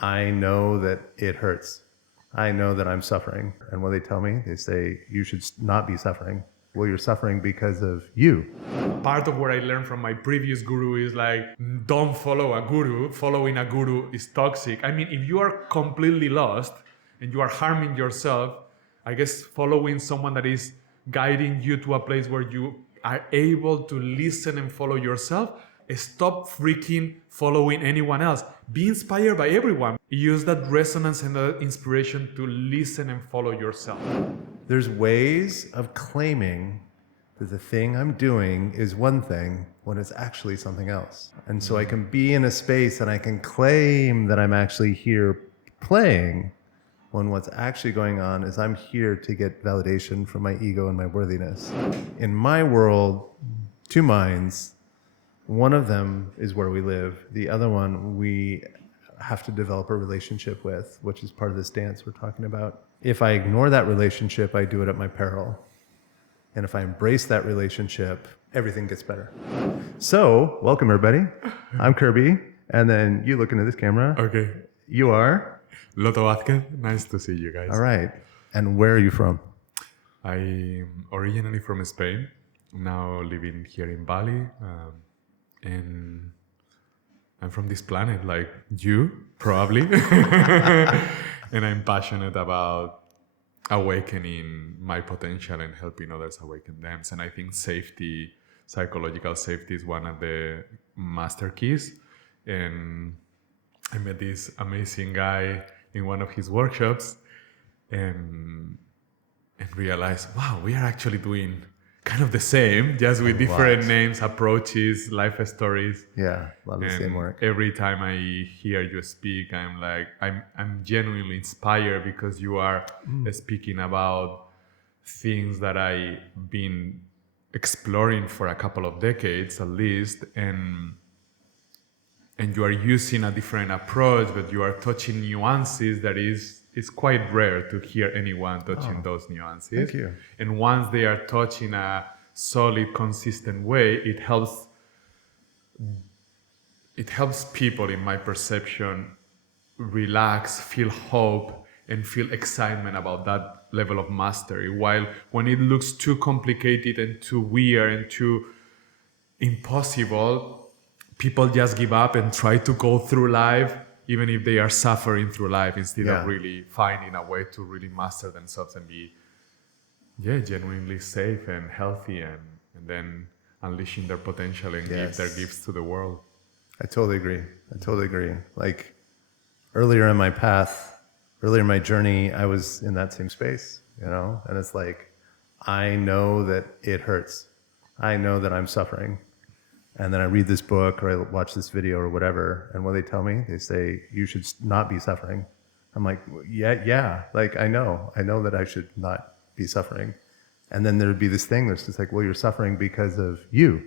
I know that it hurts. I know that I'm suffering. And what they tell me, they say, you should not be suffering. Well, you're suffering because of you. Part of what I learned from my previous guru is like, don't follow a guru. Following a guru is toxic. I mean, if you are completely lost and you are harming yourself, I guess following someone that is guiding you to a place where you are able to listen and follow yourself, stop freaking following anyone else. Be inspired by everyone. Use that resonance and that inspiration to listen and follow yourself. There's ways of claiming that the thing I'm doing is one thing when it's actually something else. And so I can be in a space and I can claim that I'm actually here playing when what's actually going on is I'm here to get validation from my ego and my worthiness. In my world, two minds, one of them is where we live. The other one we have to develop a relationship with, which is part of this dance we're talking about. If I ignore that relationship, I do it at my peril. And if I embrace that relationship, everything gets better. So, welcome everybody. I'm Kirby. And then you look into this camera. Okay. You are? Loto Vazquez. Nice to see you guys. All right. And where are you from? I'm originally from Spain, now living here in Bali. And I'm from this planet, like you, probably. And I'm passionate about awakening my potential and helping others awaken them. And I think safety, psychological safety, is one of the master keys. And I met this amazing guy in one of his workshops and realized, wow, we are actually doing kind of the same, just with different names, approaches, life stories. Yeah, a lot of the same work. Every time I hear you speak, I'm like, I'm genuinely inspired because you are speaking about things that I've been exploring for a couple of decades at least, and you are using a different approach, but you are touching nuances that is quite rare to hear anyone touching those nuances. Thank you. And once they are touched in a solid, consistent way, it helps people, in my perception, relax, feel hope, and feel excitement about that level of mastery. While when it looks too complicated and too weird and too impossible, people just give up and try to go through life, even if they are suffering through life, instead of really finding a way to really master themselves and be genuinely safe and healthy, and then unleashing their potential and give their gifts to the world. I totally agree. Like earlier in my path, earlier in my journey, I was in that same space, and it's like, I know that it hurts. I know that I'm suffering. And then I read this book or I watch this video or whatever, and what they tell me, they say, you should not be suffering. I'm like, yeah, like I know that I should not be suffering. And then there'd be this thing that's just like, well, you're suffering because of you,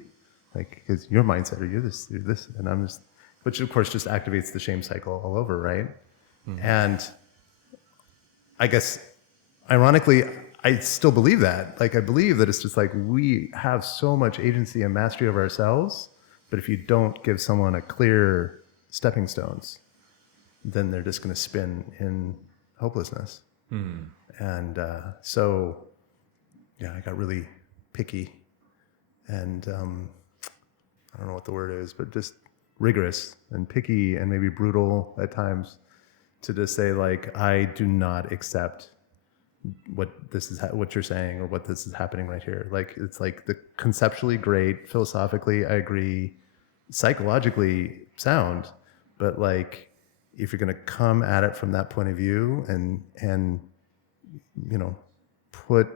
like, because your mindset, or you're this, and I'm just, which of course just activates the shame cycle all over, right? Mm-hmm. And I guess, ironically, I still believe that. Like, I believe that it's just like, we have so much agency and mastery of ourselves, but if you don't give someone a clear stepping stones, then they're just going to spin in hopelessness. Mm. And so, I got really picky and I don't know what the word is, but just rigorous and picky and maybe brutal at times to just say, like, I do not accept what you're saying or what this is happening right here. Like, it's like the conceptually great, philosophically I agree, psychologically sound, but like, if you're going to come at it from that point of view and put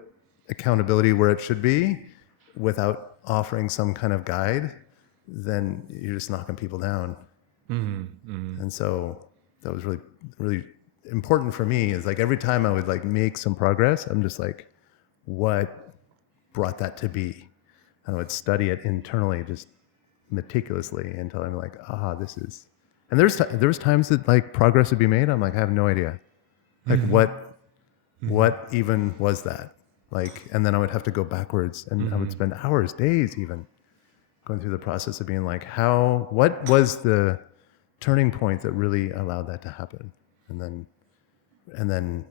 accountability where it should be without offering some kind of guide, then you're just knocking people down. Mm-hmm. Mm-hmm. And so that was really, really important for me, is like every time I would like make some progress, I'm just like, what brought that to be? And I would study it internally, just meticulously, until I'm like, this is. And there was times that like progress would be made. I'm like, I have no idea, like what even was that? Like, and then I would have to go backwards, and I would spend hours, days, even going through the process of being like, what was the turning point that really allowed that to happen. And then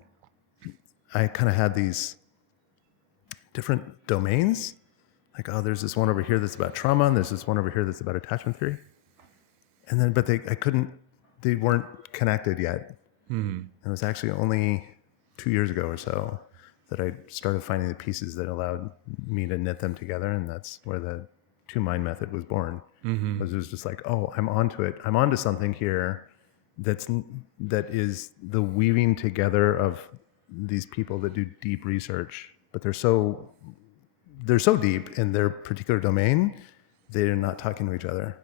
I kind of had these different domains. Like, oh, there's this one over here that's about trauma, and there's this one over here that's about attachment theory. And then, but they weren't connected yet. And it was actually only 2 years ago or so that I started finding the pieces that allowed me to knit them together. And that's where the two mind method was born. It was just like, oh, I'm onto it. I'm onto something here that is the weaving together of these people that do deep research, but they're so deep in their particular domain, they're not talking to each other.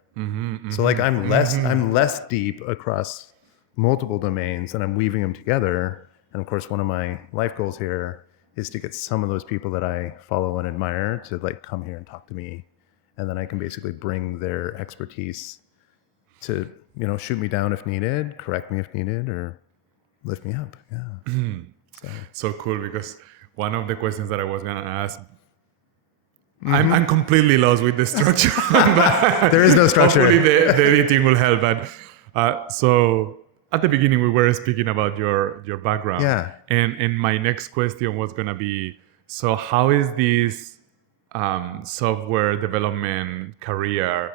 So like I'm less deep across multiple domains, and I'm weaving them together. And of course, one of my life goals here is to get some of those people that I follow and admire to like come here and talk to me, and then I can basically bring their expertise to, you know, shoot me down if needed, correct me if needed, or lift me up. Yeah. So cool, because one of the questions that I was gonna ask, I'm completely lost with the structure. There is no structure. Hopefully the editing will help. But so at the beginning we were speaking about your background. Yeah. And my next question was gonna be, so how is this software development career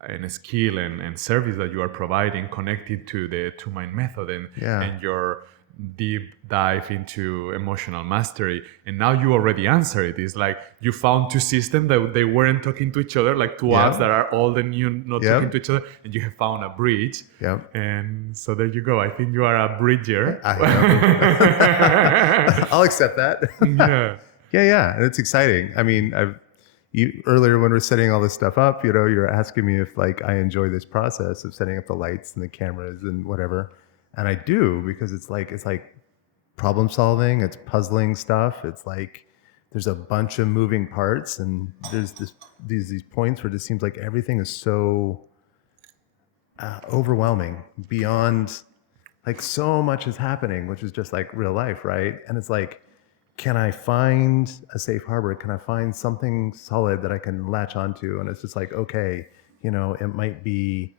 and skill and service that you are providing connected to the Two Mind method and your deep dive into emotional mastery? And now you already answered it. It's like you found two systems that they weren't talking to each other, like two apps that are old and new, not talking to each other, and you have found a bridge. And so there you go. I think you are a bridger. I'll accept that. Yeah. And it's exciting. I mean, earlier when we're setting all this stuff up, you know, you're asking me if like I enjoy this process of setting up the lights and the cameras and whatever. And I do, because it's like problem solving, it's puzzling stuff. It's like there's a bunch of moving parts, and there's these points where it just seems like everything is so overwhelming, beyond, like so much is happening, which is just like real life, right? And it's like, can I find a safe harbor? Can I find something solid that I can latch onto? And it's just like, okay, you know, it might be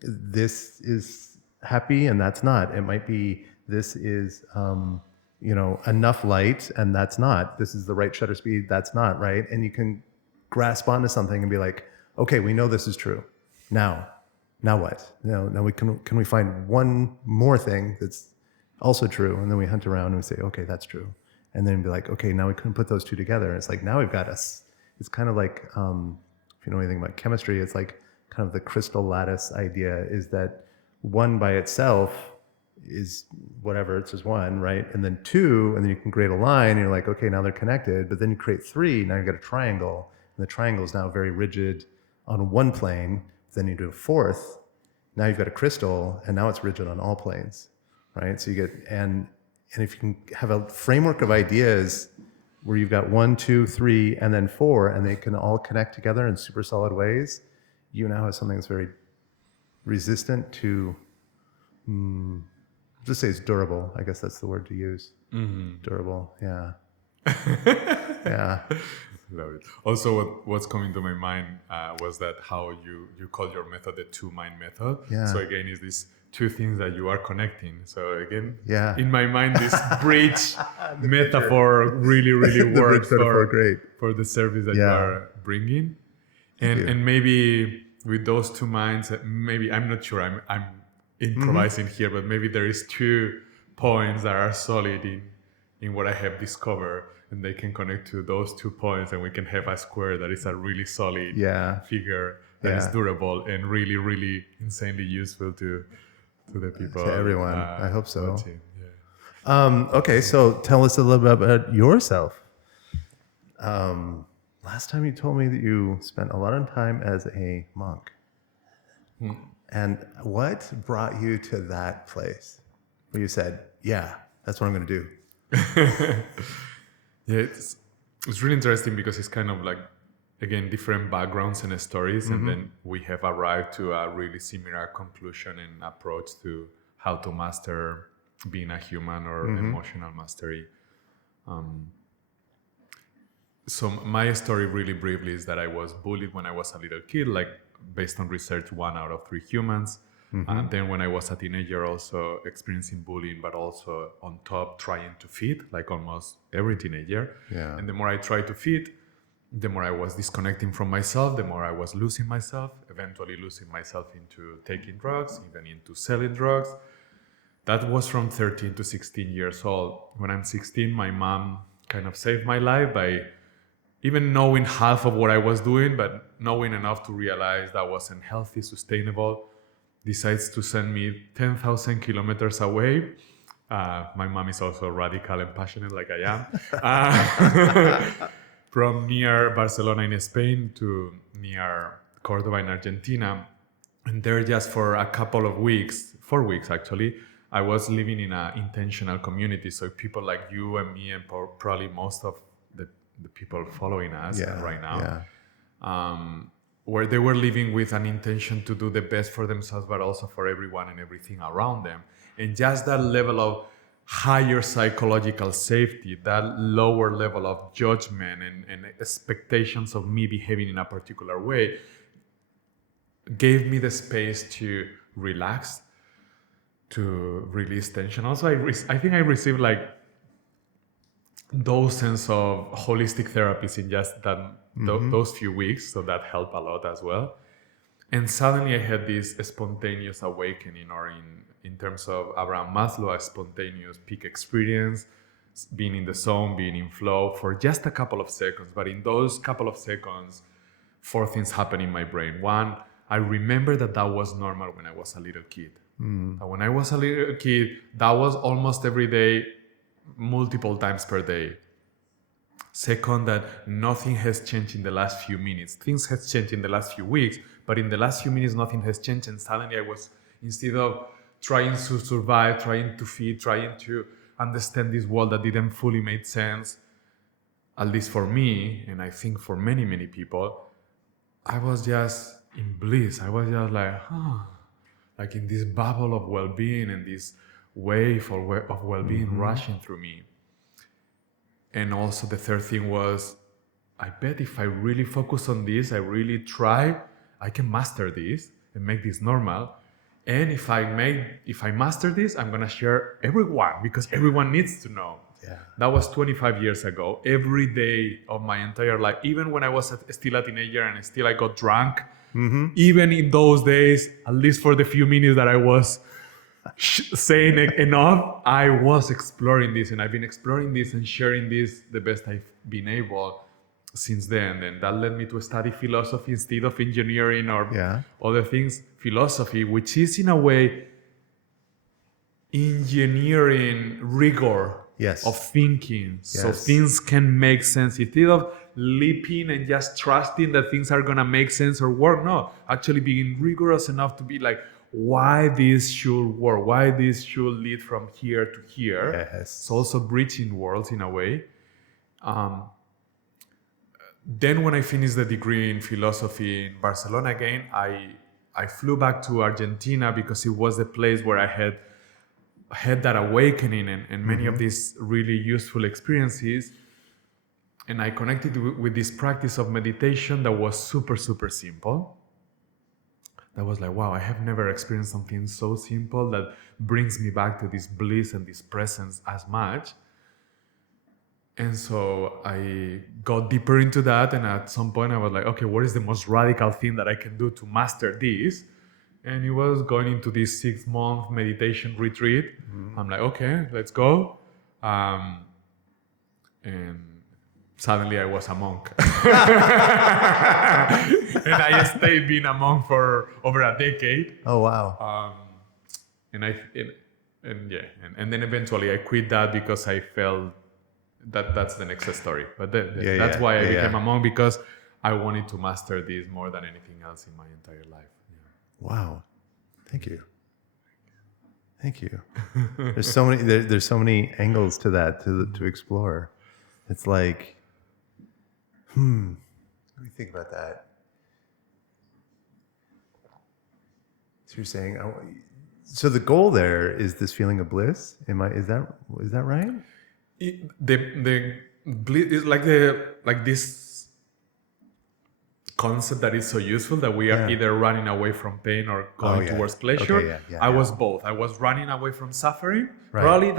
this is happy and that's not. It might be this is, you know, enough light and that's not. This is the right shutter speed, that's not, right? And you can grasp onto something and be like, okay, we know this is true. Now what? Now can we find one more thing that's also true? And then we hunt around and we say, okay, that's true. And then be like, okay, now we can put those two together. And it's like, now we've got us. It's kind of like, if you know anything about chemistry, it's like kind of the crystal lattice idea, is that one by itself is whatever, it's just one, right? And then two, and then you can create a line, and you're like, okay, now they're connected. But then you create three, now you've got a triangle, and the triangle is now very rigid on one plane. Then you do a fourth, now you've got a crystal, and now it's rigid on all planes, right? So you get, and if you can have a framework of ideas where you've got 1, 2, 3, and then 4, and they can all connect together in super solid ways, you now have something that's very resistant to, just say it's durable. I guess that's the word to use. Durable, yeah. Yeah. Love it. Also, what's coming to my mind was that how you call your method the Two Mind method. Yeah. So again, is these two things that you are connecting. So again, yeah, in my mind, this bridge metaphor really works for the service that you are bringing. And maybe with those two minds, maybe I'm not sure, I'm improvising here, but maybe there is 2 points that are solid in what I have discovered, and they can connect to those 2 points, and we can have a square that is a really solid figure that is durable and really insanely useful to the people. To everyone. I hope so. Watching. Okay, so tell us a little bit about yourself. Last time you told me that you spent a lot of time as a monk. And what brought you to that place where you said, yeah, that's what I'm going to do? It's really interesting because it's kind of like, again, different backgrounds and stories. And then we have arrived to a really similar conclusion and approach to how to master being a human or emotional mastery. So my story really briefly is that I was bullied when I was a little kid, like based on research, 1 out of 3 humans. And then when I was a teenager, also experiencing bullying, but also on top trying to fit, like almost every teenager. Yeah. And the more I tried to fit, the more I was disconnecting from myself, the more I was losing myself, eventually losing myself into taking drugs, even into selling drugs. That was from 13 to 16 years old. When I'm 16, my mom kind of saved my life by even knowing half of what I was doing, but knowing enough to realize that wasn't healthy, sustainable, decides to send me 10,000 kilometers away. My mom is also radical and passionate like I am. From near Barcelona in Spain to near Cordoba in Argentina. And there just for a couple of weeks, 4 weeks actually, I was living in an intentional community. So people like you and me and probably most of the people following us right now, where they were living with an intention to do the best for themselves, but also for everyone and everything around them. And just that level of higher psychological safety, that lower level of judgment and expectations of me behaving in a particular way, gave me the space to relax, to release tension. Also, I think I received like dozens of holistic therapies in just that those few weeks, so that helped a lot as well. And suddenly I had this spontaneous awakening, or in terms of Abraham Maslow, a spontaneous peak experience, being in the zone, being in flow for just a couple of seconds. But in those couple of seconds, 4 things happened in my brain. One, I remember that was normal when I was a little kid. When I was a little kid, that was almost every day, multiple times per day. Second, that nothing has changed in the last few minutes. Things have changed in the last few weeks, but in the last few minutes, nothing has changed. And suddenly I was, instead of trying to survive, trying to feed, trying to understand this world that didn't fully make sense, at least for me, and I think for many, many people, I was just in bliss. I was just like, like in this bubble of well-being and this wave of well-being rushing through me. And also the third thing was, I bet if I really focus on this, I really try, I can master this and make this normal. And if I master this, I'm gonna share everyone, because everyone needs to know. Yeah. That was 25 years ago. Every day of my entire life, even when I was still a teenager and still I got drunk, even in those days, at least for the few minutes that I was saying enough, I was exploring this, and I've been exploring this and sharing this the best I've been able since then. And that led me to study philosophy instead of engineering or other things. Philosophy, which is in a way engineering rigor of thinking, so things can make sense. Instead of leaping and just trusting that things are gonna make sense or work, no, actually being rigorous enough to be like, why this should work, why this should lead from here to here. It's also bridging worlds in a way. Then when I finished the degree in philosophy in Barcelona again, I flew back to Argentina because it was the place where I had that awakening and many of these really useful experiences. And I connected with this practice of meditation that was super, super simple. That was like, wow, I have never experienced something so simple that brings me back to this bliss and this presence as much. And so I got deeper into that. And at some point I was like, okay, what is the most radical thing that I can do to master this? And it was going into this 6-month meditation retreat. I'm like, okay, let's go. And suddenly I was a monk. And I stayed being a monk for over a decade. Oh, wow. And then eventually I quit that because I felt that's the next story. But that's why I became a monk, because I wanted to master this more than anything else in my entire life. Wow. Thank you. Thank you. There's so many there's so many angles to that to explore. It's like, let me think about that. So you're saying, so the goal there is this feeling of bliss. Is that right? The bliss is like this concept that is so useful that we are Yeah. either running away from pain or going yeah. towards pleasure. Okay, yeah, I yeah. was both. I was running away from suffering. Right. Probably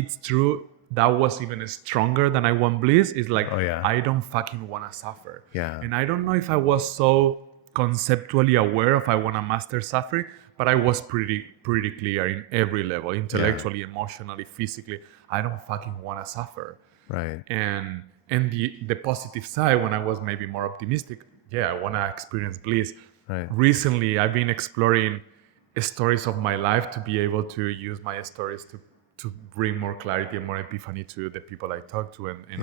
it's true. That was even stronger than I want bliss. It's like, Oh, yeah. I don't fucking want to suffer. Yeah. And I don't know if I was so conceptually aware of I want to master suffering, but I was pretty clear in every level, intellectually, emotionally, physically. I don't fucking want to suffer. Right. And the positive side, when I was maybe more optimistic, yeah, I want to experience bliss. Right. Recently, I've been exploring stories of my life to be able to use my stories to bring more clarity and more epiphany to the people I talk to and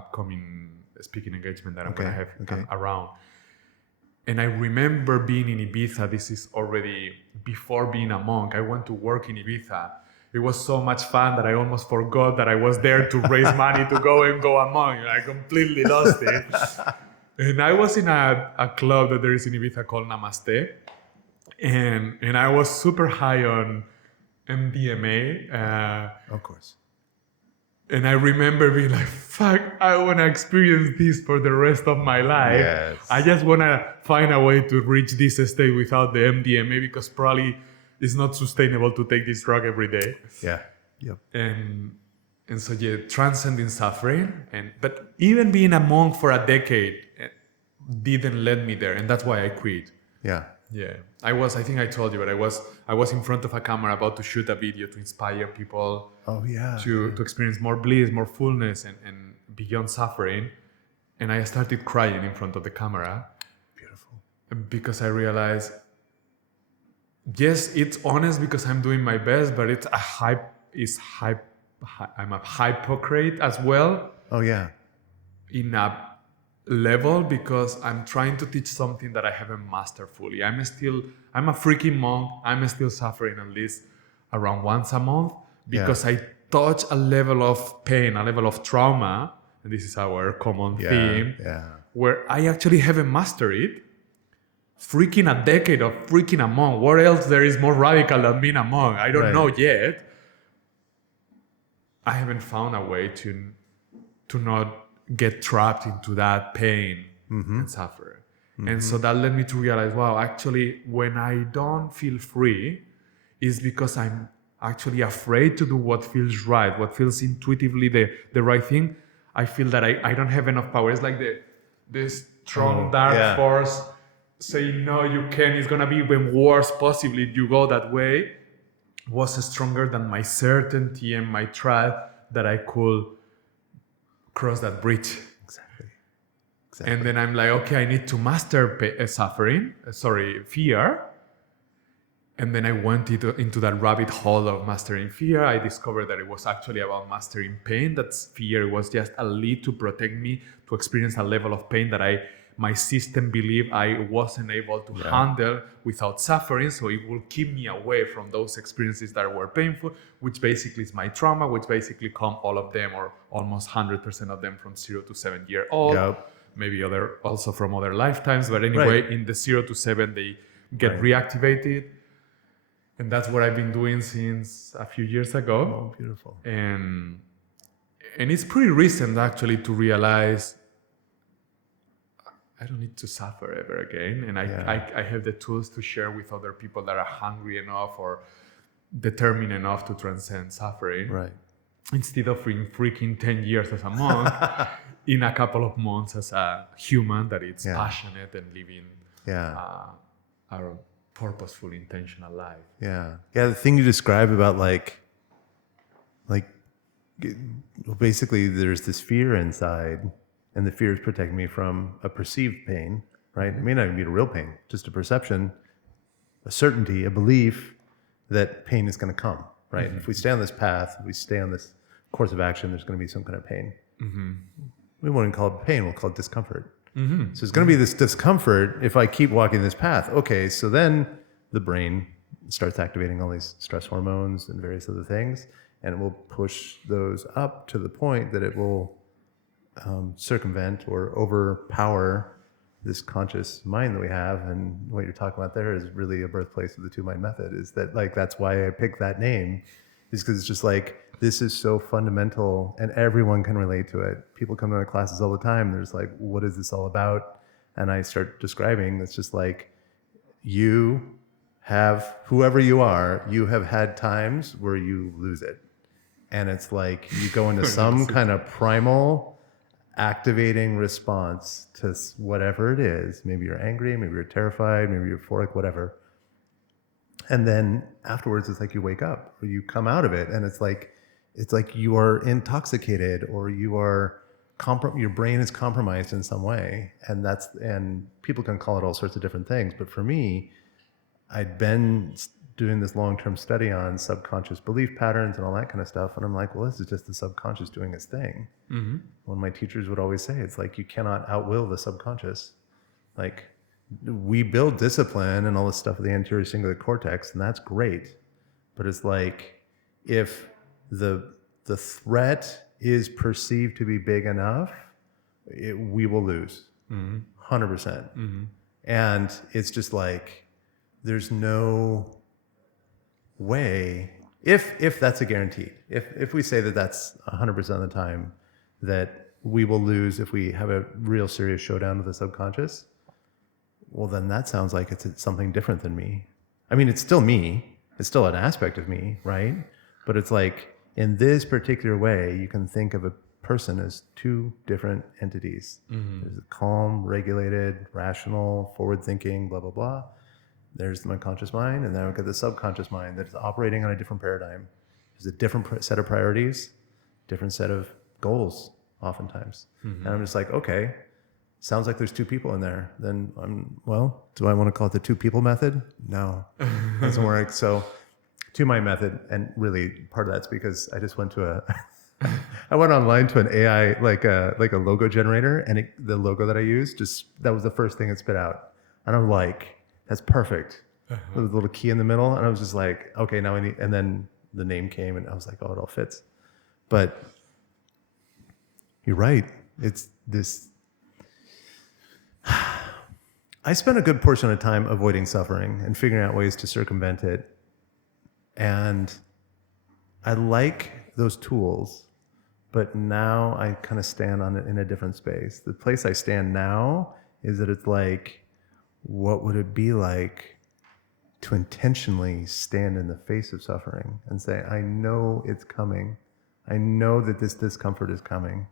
upcoming speaking engagement that I'm going to have around. And I remember being in Ibiza. This is already before being a monk. I went to work in Ibiza. It was so much fun that I almost forgot that I was there to raise money to go a monk. I completely lost it. And I was in a club that there is in Ibiza called Namaste. And I was super high on MDMA. Of course. And I remember being like, fuck, I want to experience this for the rest of my life. Yes. I just want to find a way to reach this state without the MDMA because probably it's not sustainable to take this drug every day. Yeah. Yep. And so, yeah, transcending suffering. But even being a monk for a decade didn't let me there. And that's why I quit. Yeah. Yeah, I think I told you, but I was in front of a camera about to shoot a video to inspire people Oh, yeah. to experience more bliss, more fullness, and beyond suffering. And I started crying in front of the camera. Beautiful. Because I realized, yes, it's honest because I'm doing my best, but it's I'm a hypocrite as well. Oh, yeah. In a level because I'm trying to teach something that I haven't mastered fully. I'm a freaking monk. I'm still suffering at least around once a month because I touch a level of pain, a level of trauma, and this is our common theme, where I actually haven't mastered it. Freaking a decade of freaking a monk. What else there is more radical than being a monk? I don't know yet. I haven't found a way to not get trapped into that pain and suffer. And so that led me to realize, wow, actually, when I don't feel free, is because I'm actually afraid to do what feels right, what feels intuitively the right thing. I feel that I don't have enough power. It's like this strong dark force saying, no, you can. It's going to be even worse, possibly, if you go that way, was stronger than my certainty and my trust that I could cross that bridge. Exactly. And then I'm like, okay, I need to master fear. And then I went into that rabbit hole of mastering fear. I discovered that it was actually about mastering pain. That fear was just a lead to protect me to experience a level of pain that my system believed I wasn't able to handle without suffering. So it will keep me away from those experiences that were painful, which basically is my trauma, which basically come all of them or almost 100% of them from 0 to 7 years old. Yep. Maybe also from other lifetimes. But anyway, in the 0 to 7, they get reactivated. And that's what I've been doing since a few years ago. Oh, beautiful. And it's pretty recent, actually, to realize I don't need to suffer ever again. And I have the tools to share with other people that are hungry enough or determined enough to transcend suffering. Right. Instead of being freaking 10 years as a monk, in a couple of months as a human that is passionate and living a purposeful, intentional life. Yeah. Yeah. The thing you describe about basically there's this fear inside, and the fear is protecting me from a perceived pain, right? It may not even be a real pain, just a perception, a certainty, a belief that pain is going to come, right? If we stay on this path, if we stay on this course of action, there's going to be some kind of pain. We won't call it pain, we'll call it discomfort. So it's going to be this discomfort if I keep walking this path. Okay, so then the brain starts activating all these stress hormones and various other things, and it will push those up to the point that it will circumvent or overpower this conscious mind that we have. And what you're talking about there is really a birthplace of the two mind method. Is that that's why I picked that name, is because it's just this is so fundamental and everyone can relate to it. People come to my classes all the time. There's what is this all about? And I start describing, it's just like, you have, whoever you are, you have had times where you lose it. And it's like you go into some kind of primal activating response to whatever it is. Maybe you're angry, maybe you're terrified, maybe you're euphoric, whatever. And then afterwards, it's like you wake up or you come out of it, and it's like you are intoxicated, or you are your brain is compromised in some way, and people can call it all sorts of different things. But for me, I'd been doing this long-term study on subconscious belief patterns and all that kind of stuff, and I'm like, well, this is just the subconscious doing its thing. Mm-hmm. One of my teachers would always say, it's like you cannot outwill the subconscious. Like, we build discipline and all this stuff with the anterior cingulate cortex, and that's great. But it's like, if the threat is perceived to be big enough, we will lose. 100%. Mm-hmm. And it's just like, there's no way, if that's a guarantee, if we say that that's 100% of the time that we will lose if we have a real serious showdown with the subconscious, well, then that sounds like it's something different than me. I mean, it's still me. It's still an aspect of me, right? But it's like, in this particular way, you can think of a person as two different entities. Mm-hmm. There's a calm, regulated, rational, forward-thinking, blah, blah, blah. There's my conscious mind, and then I've got the subconscious mind that is operating on a different paradigm. There's a different set of priorities, different set of goals, oftentimes. Mm-hmm. And I'm just like, okay, sounds like there's two people in there. Then do I want to call it the two people method? No, doesn't work. So to my method, and really part of that's because I just went to I went online to an AI, like a logo generator, and the logo that I used, that was the first thing it spit out. And I'm like, that's perfect. Uh-huh. There was a little key in the middle, and I was just like, okay, now and then the name came, and I was like, oh, it all fits. But you're right. It's this. I spent a good portion of time avoiding suffering and figuring out ways to circumvent it. And I like those tools, but now I kind of stand on it in a different space. The place I stand now is that it's like, what would it be like to intentionally stand in the face of suffering and say, I know it's coming. I know that this discomfort is coming.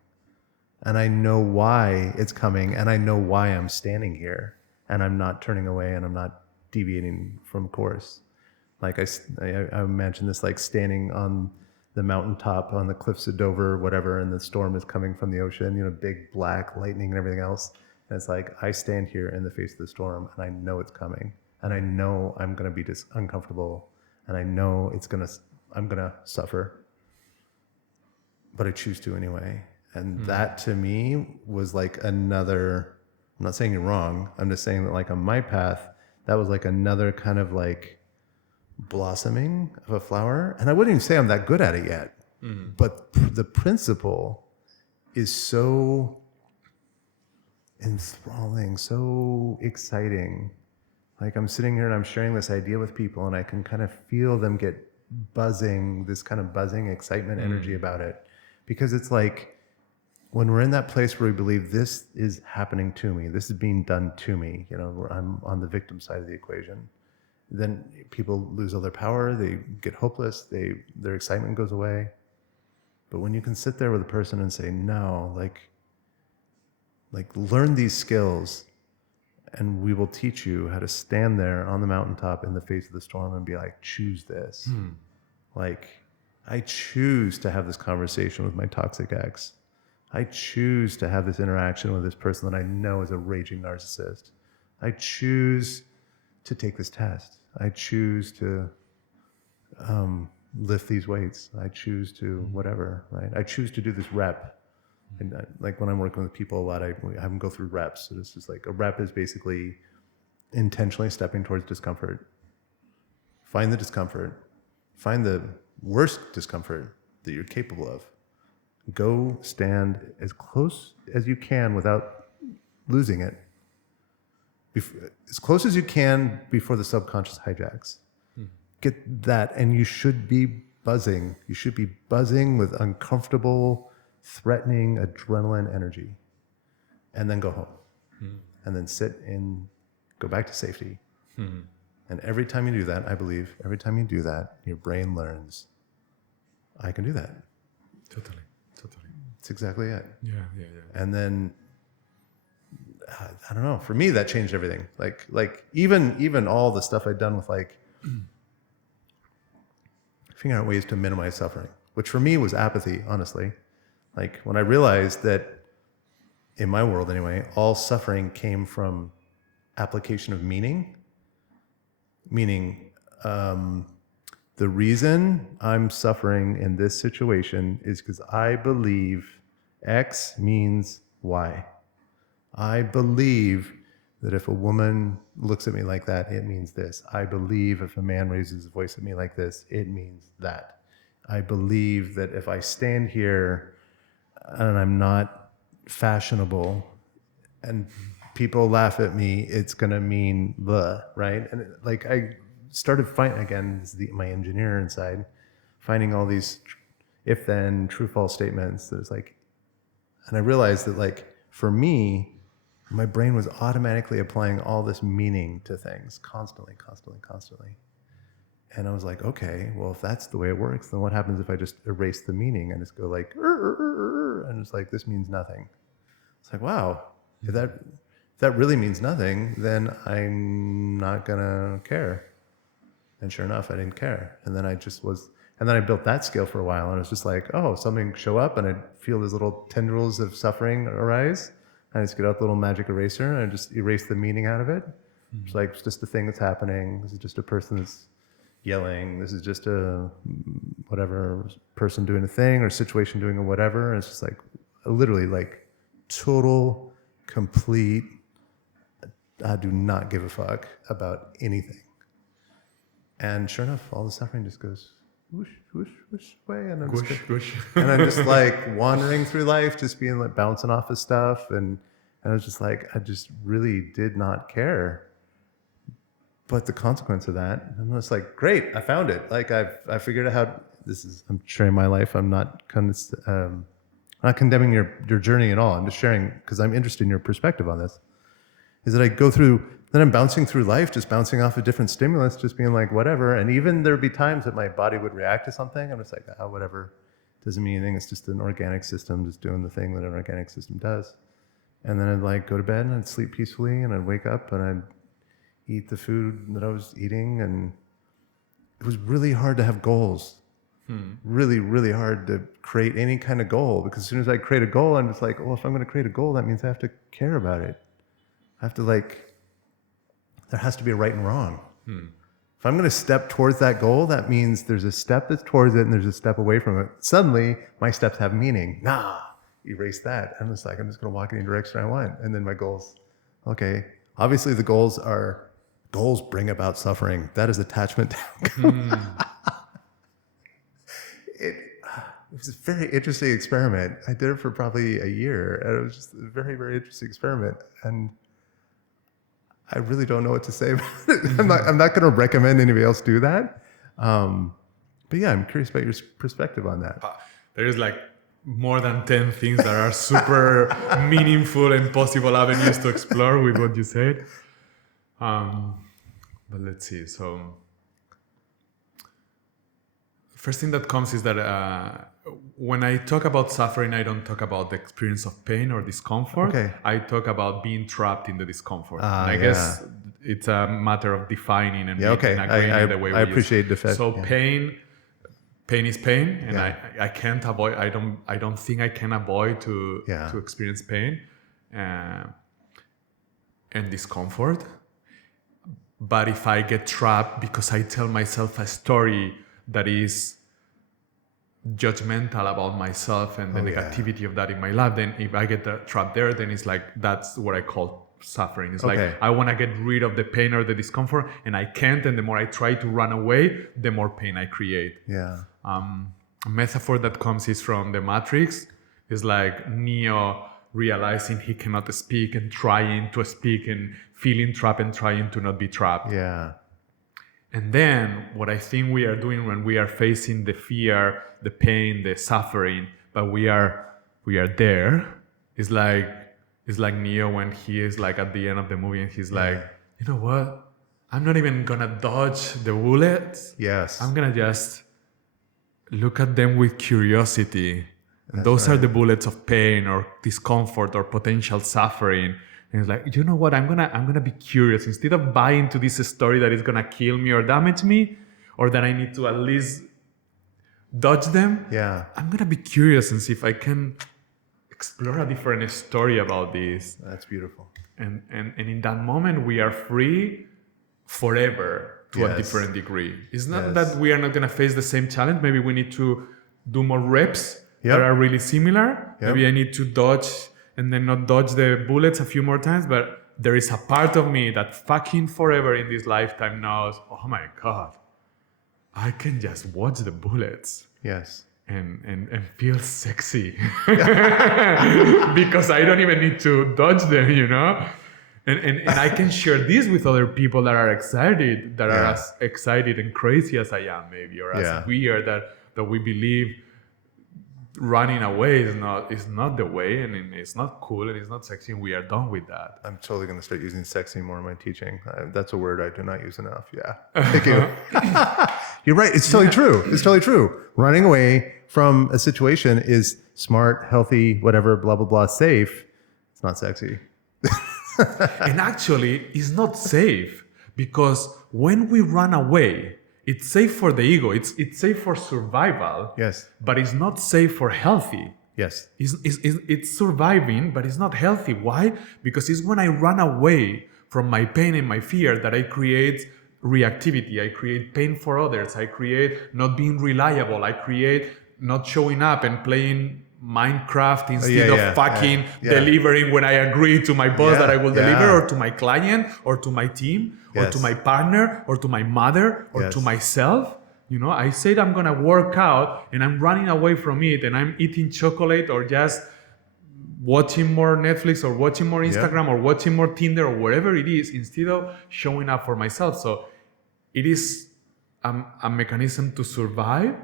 And I know why it's coming, and I know why I'm standing here, and I'm not turning away, and I'm not deviating from course. Like I imagine this, like standing on the mountaintop on the cliffs of Dover, whatever, and the storm is coming from the ocean, big black lightning and everything else. And it's like, I stand here in the face of the storm, and I know it's coming, and I know I'm going to be uncomfortable, and I know I'm going to suffer, but I choose to anyway. And that to me was like another, I'm not saying you're wrong, I'm just saying that, like, on my path, that was like another kind of like blossoming of a flower. And I wouldn't even say I'm that good at it yet, but the principle is so enthralling, so exciting. Like, I'm sitting here and I'm sharing this idea with people, and I can kind of feel them get buzzing, this kind of buzzing excitement energy about it. Because it's like, when we're in that place where we believe this is happening to me, this is being done to me, where I'm on the victim side of the equation, then people lose all their power, they get hopeless, their excitement goes away. But when you can sit there with a person and say, no, like learn these skills, and we will teach you how to stand there on the mountaintop in the face of the storm and be like, choose this. Like, I choose to have this conversation with my toxic ex. I choose to have this interaction with this person that I know is a raging narcissist. I choose to take this test. I choose to lift these weights. I choose to whatever, right? I choose to do this rep. And like when I'm working with people a lot, I have them go through reps. So it's just like, a rep is basically intentionally stepping towards discomfort. Find the discomfort. Find the worst discomfort that you're capable of. Go stand as close as you can without losing it. As close as you can before the subconscious hijacks. Get that, and you should be buzzing. You should be buzzing with uncomfortable, threatening adrenaline energy. And then go home. and then go back to safety. And every time you do that, I believe, every time you do that, your brain learns, I can do that. Totally. It's exactly it. Yeah. And then, I don't know, for me, that changed everything. Like even all the stuff I'd done with like figuring out ways to minimize suffering, which for me was apathy, honestly. Like when I realized that in my world anyway, all suffering came from application of meaning, the reason I'm suffering in this situation is because I believe X means Y. I believe that if a woman looks at me like that, it means this. I believe if a man raises his voice at me like this, it means that. I believe that if I stand here and I'm not fashionable and people laugh at me, it's going to mean the, right? And like I started finding, again, my engineer inside, finding all these if-then, true-false statements that it's like, and I realized that like, for me, my brain was automatically applying all this meaning to things constantly. And I was like, okay, well, if that's the way it works, then what happens if I just erase the meaning and just go like, and it's like, this means nothing. It's like, wow, if that really means nothing, then I'm not gonna care. And sure enough, I didn't care. And then I built that skill for a while, and it was just like, oh, something show up, and I'd feel these little tendrils of suffering arise. I just get out the little magic eraser, and I just erase the meaning out of it. It's like, it's just a thing that's happening. This is just a person that's yelling. This is just a whatever person doing a thing or situation doing a whatever. And it's just like, literally like total, complete, I do not give a fuck about anything. And sure enough, all the suffering just goes whoosh, whoosh, whoosh away. And I'm just like wandering through life, just being like bouncing off of stuff. And I was just like, I just really did not care. But the consequence of that, I'm just like, great, I found it. Like I figured out how I'm sharing my life. I'm not not condemning your journey at all. I'm just sharing because I'm interested in your perspective on this. Is that I go through, then I'm bouncing through life, just bouncing off of different stimulus, just being like, whatever. And even there'd be times that my body would react to something. I'm just like, oh, whatever. Doesn't mean anything. It's just an organic system, just doing the thing that an organic system does. And then I'd like go to bed and I'd sleep peacefully and I'd wake up and I'd eat the food that I was eating. And it was really hard to have goals. Really, really hard to create any kind of goal, because as soon as I create a goal, I'm just like, well, if I'm going to create a goal, that means I have to care about it. I have to there has to be a right and wrong. If I'm going to step towards that goal, that means there's a step that's towards it and there's a step away from it. Suddenly, my steps have meaning. Erase that. I'm just going to walk in any direction I want. And then my goals, okay. Obviously, the goals bring about suffering. That is attachment. It was a very interesting experiment. I did it for probably a year, and it was just a very, very interesting experiment. And I really don't know what to say about it. I'm not going to recommend anybody else do that. But yeah, I'm curious about your perspective on that. There is like more than 10 things that are super meaningful and possible avenues to explore with what you said. But let's see. So first thing that comes is that when I talk about suffering, I don't talk about the experience of pain or discomfort. Okay. I talk about being trapped in the discomfort. And I guess it's a matter of defining and agreeing in the way we I appreciate the fact. So pain is pain, and I can't avoid. I don't think I can avoid to experience pain and discomfort. But if I get trapped because I tell myself a story that is judgmental about myself and the negativity of that in my life, then if I get trapped there, then it's like, that's what I call suffering. It's like, I want to get rid of the pain or the discomfort, and I can't, and the more I try to run away, the more pain I create. A metaphor that comes is from the Matrix. It's like Neo realizing he cannot speak and trying to speak and feeling trapped and trying to not be trapped. And then what I think we are doing when we are facing the fear, the pain, the suffering, but we are there, is like It's like Neo when he is like at the end of the movie and he's like, you know what? I'm not even gonna dodge the bullets. Yes. I'm gonna just look at them with curiosity. And those are the bullets of pain or discomfort or potential suffering. And it's like, you know what? I'm gonna be curious instead of buying to this story that is gonna kill me or damage me, or that I need to at least dodge them. Yeah. I'm gonna be curious and see if I can explore a different story about this. That's beautiful. And in that moment, we are free forever to a Yes. different degree. It's not Yes. that we are not gonna face the same challenge. Maybe we need to do more reps Yep. that are really similar. Yep. Maybe I need to dodge and then not dodge the bullets a few more times, but there is a part of me that fucking forever in this lifetime knows, oh my God, I can just watch the bullets Yes. and feel sexy because I don't even need to dodge them, you know? And I can share this with other people that are excited, that are Yeah. as excited and crazy as I am, maybe, or as Yeah. weird that we believe running away is not the way, and it's not cool, and it's not sexy, and we are done with that. I'm totally going to start using sexy more in my teaching. That's a word I do not use enough. Yeah. Thank you. You're right. It's totally true. It's totally true. Running away from a situation is smart, healthy, whatever, blah, blah, blah, safe. It's not sexy. And actually, it's not safe because when we run away, it's safe for the ego. It's safe for survival. Yes. But it's not safe for healthy. Yes. It's surviving, but it's not healthy. Why? Because it's when I run away from my pain and my fear that I create reactivity. I create pain for others. I create not being reliable. I create not showing up and playing Minecraft instead of fucking delivering when I agree to my boss that I will deliver, or to my client, or to my team, or to my partner, or to my mother, or to myself. You know, I said I'm gonna work out and I'm running away from it, and I'm eating chocolate or just watching more Netflix or watching more Instagram or watching more Tinder or whatever it is, instead of showing up for myself. So it is a mechanism to survive,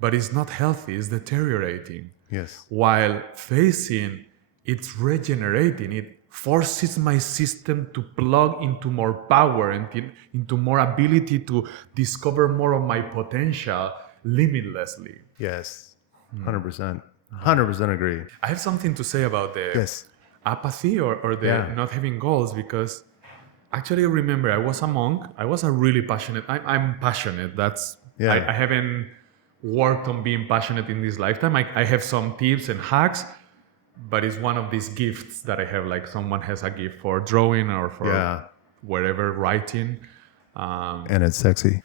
but it's not healthy, it's deteriorating. Yes. While facing, it's regenerating. It forces my system to plug into more power and into more ability to discover more of my potential limitlessly. Yes. 100%. 100% agree. I have something to say about the Yes. apathy or the not having goals, because actually I remember I was a monk. I was a really passionate, I'm passionate. I haven't worked on being passionate in this lifetime. I have some tips and hacks, but it's one of these gifts that I have. Like someone has a gift for drawing or for whatever, writing. And it's sexy.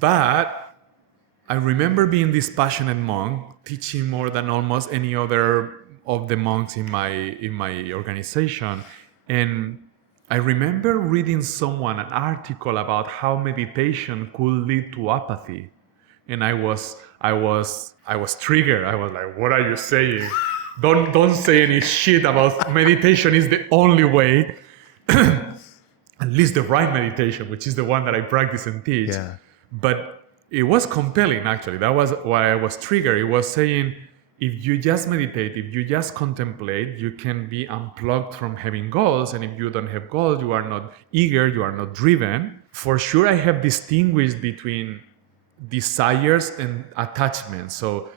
But I remember being this passionate monk, teaching more than almost any other of the monks in my organization. And I remember reading an article about how meditation could lead to apathy. And I was triggered. I was like, what are you saying? Don't say any shit about meditation is the only way. At least the right meditation, which is the one that I practice and teach. Yeah. But it was compelling, actually. That was why I was triggered. It was saying, if you just meditate, if you just contemplate, you can be unplugged from having goals. And if you don't have goals, you are not eager, you are not driven. For sure, I have distinguished between desires and attachment. So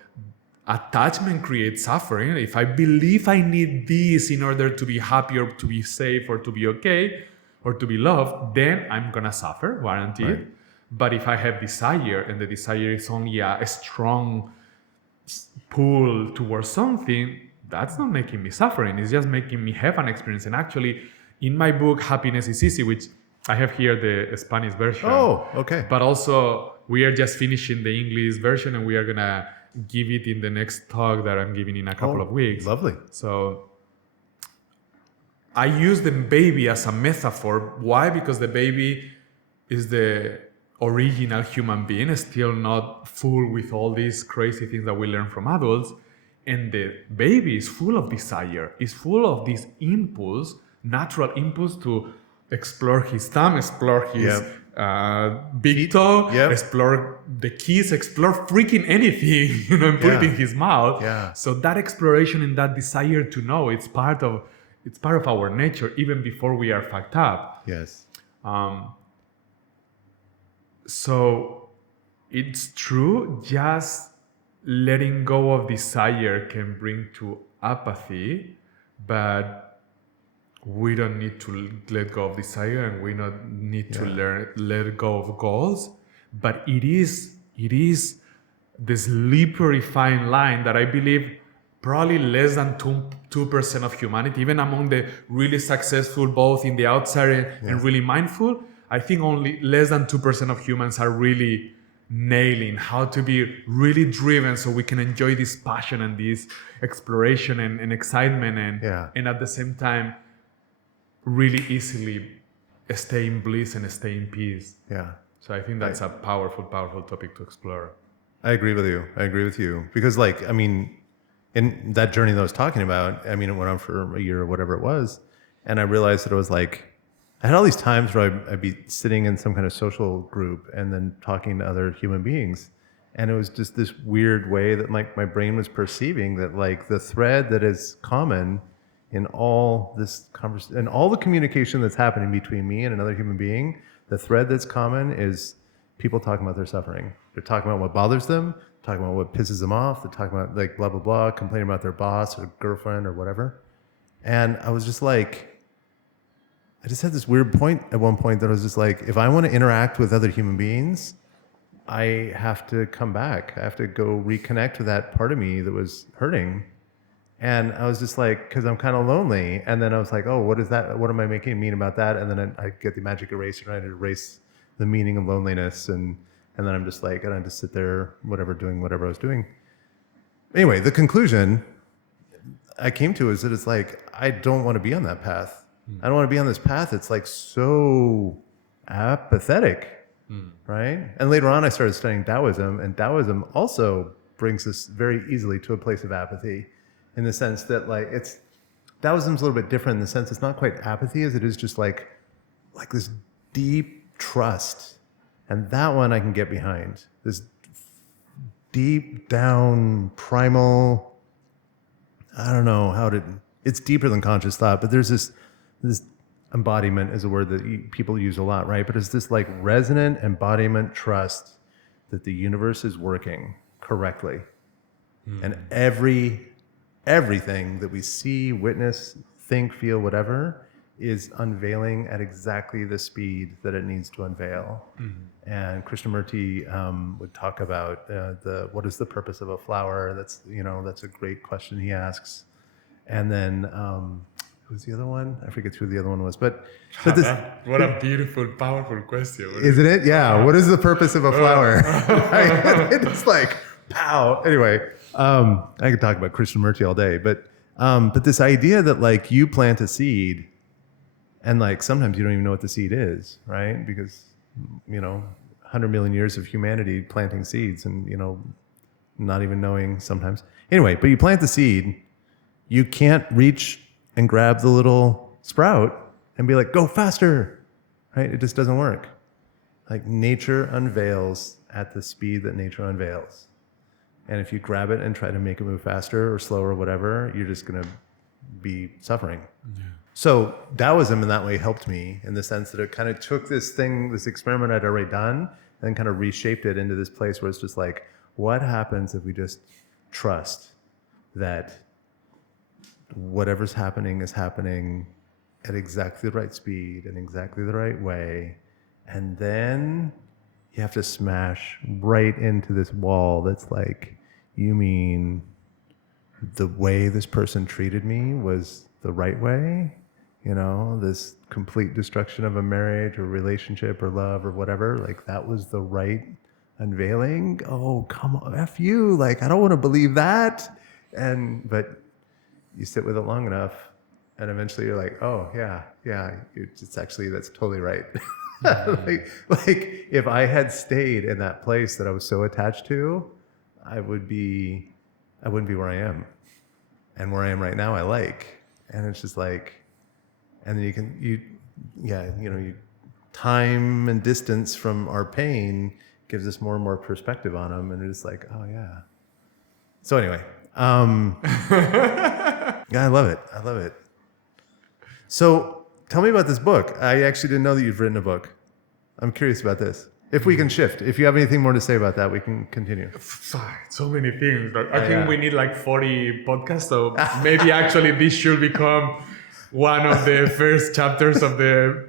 attachment creates suffering. If I believe I need this in order to be happy or to be safe or to be okay or to be loved, then I'm gonna suffer, guaranteed. Right. But if I have desire, and the desire is only a strong pull towards something, that's not making me suffering. It's just making me have an experience. And actually, in my book, Happiness is Easy, which I have here the Spanish version. Oh, okay. But also, we are just finishing the English version, and we are gonna give it in the next talk that I'm giving in a couple of weeks. Lovely. So I use the baby as a metaphor. Why? Because the baby is the original human being, still not full with all these crazy things that we learn from adults. And the baby is full of desire, is full of this impulse, natural impulse to explore his thumb, explore his big toe, Yep. explore the keys, explore freaking anything, and put it Yeah. in his mouth. Yeah. So that exploration and that desire to know, it's part of our nature, even before we are fucked up. Yes. So it's true, just letting go of desire can bring to apathy, but we don't need to let go of desire, and we don't need to let go of goals. But it is this slippery fine line that I believe probably less than 2% of humanity, even among the really successful, both in the outside and really mindful, I think only less than 2% of humans are really nailing how to be really driven so we can enjoy this passion and this exploration and excitement and at the same time really easily stay in bliss and stay in peace. Yeah. So I think that's a powerful topic to explore. I agree with you. Because like, I mean, in that journey that I was talking about, I mean, it went on for a year or whatever it was. And I realized that it was like, I had all these times where I'd be sitting in some kind of social group and then talking to other human beings. And it was just this weird way that like my brain was perceiving that like the thread that is common in all this conversation and all the communication that's happening between me and another human being, the thread that's common is people talking about their suffering. They're talking about what bothers them, talking about what pisses them off, they're talking about like blah, blah, blah, complaining about their boss or girlfriend or whatever. And I was just like, I just had this weird point at one point that I was just like, if I want to interact with other human beings, I have to come back. I have to go reconnect with that part of me that was hurting. And I was just like, because I'm kind of lonely. And then I was like, oh, what is that? What am I making mean about that? And then I get the magic eraser and I erase the meaning of loneliness. And then I'm just like, and I just sit there, doing whatever I was doing. Anyway, the conclusion I came to is that it's like, I don't want to be on that path. I don't want to be on this path. It's like so apathetic, right? And later on, I started studying Taoism, and Taoism also brings us very easily to a place of apathy, in the sense that like Taoism's a little bit different in the sense it's not quite apathy as it is just like this deep trust, and that one I can get behind. This deep down primal. I don't know how to. It's deeper than conscious thought, but there's this embodiment is a word that people use a lot, right? But it's this like resonant embodiment trust that the universe is working correctly. And everything that we see, witness, think, feel, whatever, is unveiling at exactly the speed that it needs to unveil. And Krishnamurti would talk about what is the purpose of a flower? That's a great question he asks. And then who's the other one? I forget who the other one was, but this, what a beautiful, powerful question. Isn't it? Yeah. What is the purpose of a flower? It's like, pow. Anyway, I could talk about Krishnamurti all day, but this idea that like you plant a seed and like sometimes you don't even know what the seed is, right? Because, 100 million years of humanity planting seeds and, not even knowing sometimes. Anyway, but you plant the seed, you can't reach and grab the little sprout and be like, go faster, right? It just doesn't work. Like nature unveils at the speed that nature unveils. And if you grab it and try to make it move faster or slower or whatever, you're just going to be suffering. Yeah. So Taoism in that way helped me in the sense that it kind of took this experiment I'd already done, and kind of reshaped it into this place where it's just like, what happens if we just trust that whatever's happening is happening at exactly the right speed and exactly the right way. And then you have to smash right into this wall that's like, you mean the way this person treated me was the right way? This complete destruction of a marriage or relationship or love or whatever, like that was the right unveiling? Oh, come on, F you. Like, I don't want to believe that. But you sit with it long enough and eventually you're like, oh yeah, it's actually, that's totally right. like if I had stayed in that place that I was so attached to, I wouldn't be where I am. And where I am right now, I like. And it's just like, and then you time and distance from our pain gives us more and more perspective on them, and it's like, oh yeah. So anyway, yeah, I love it. I love it. So tell me about this book. I actually didn't know that you've written a book. I'm curious about this. If we can shift, if you have anything more to say about that, we can continue. So many things. But I think we need like 40 podcasts. So maybe actually this should become one of the first chapters of the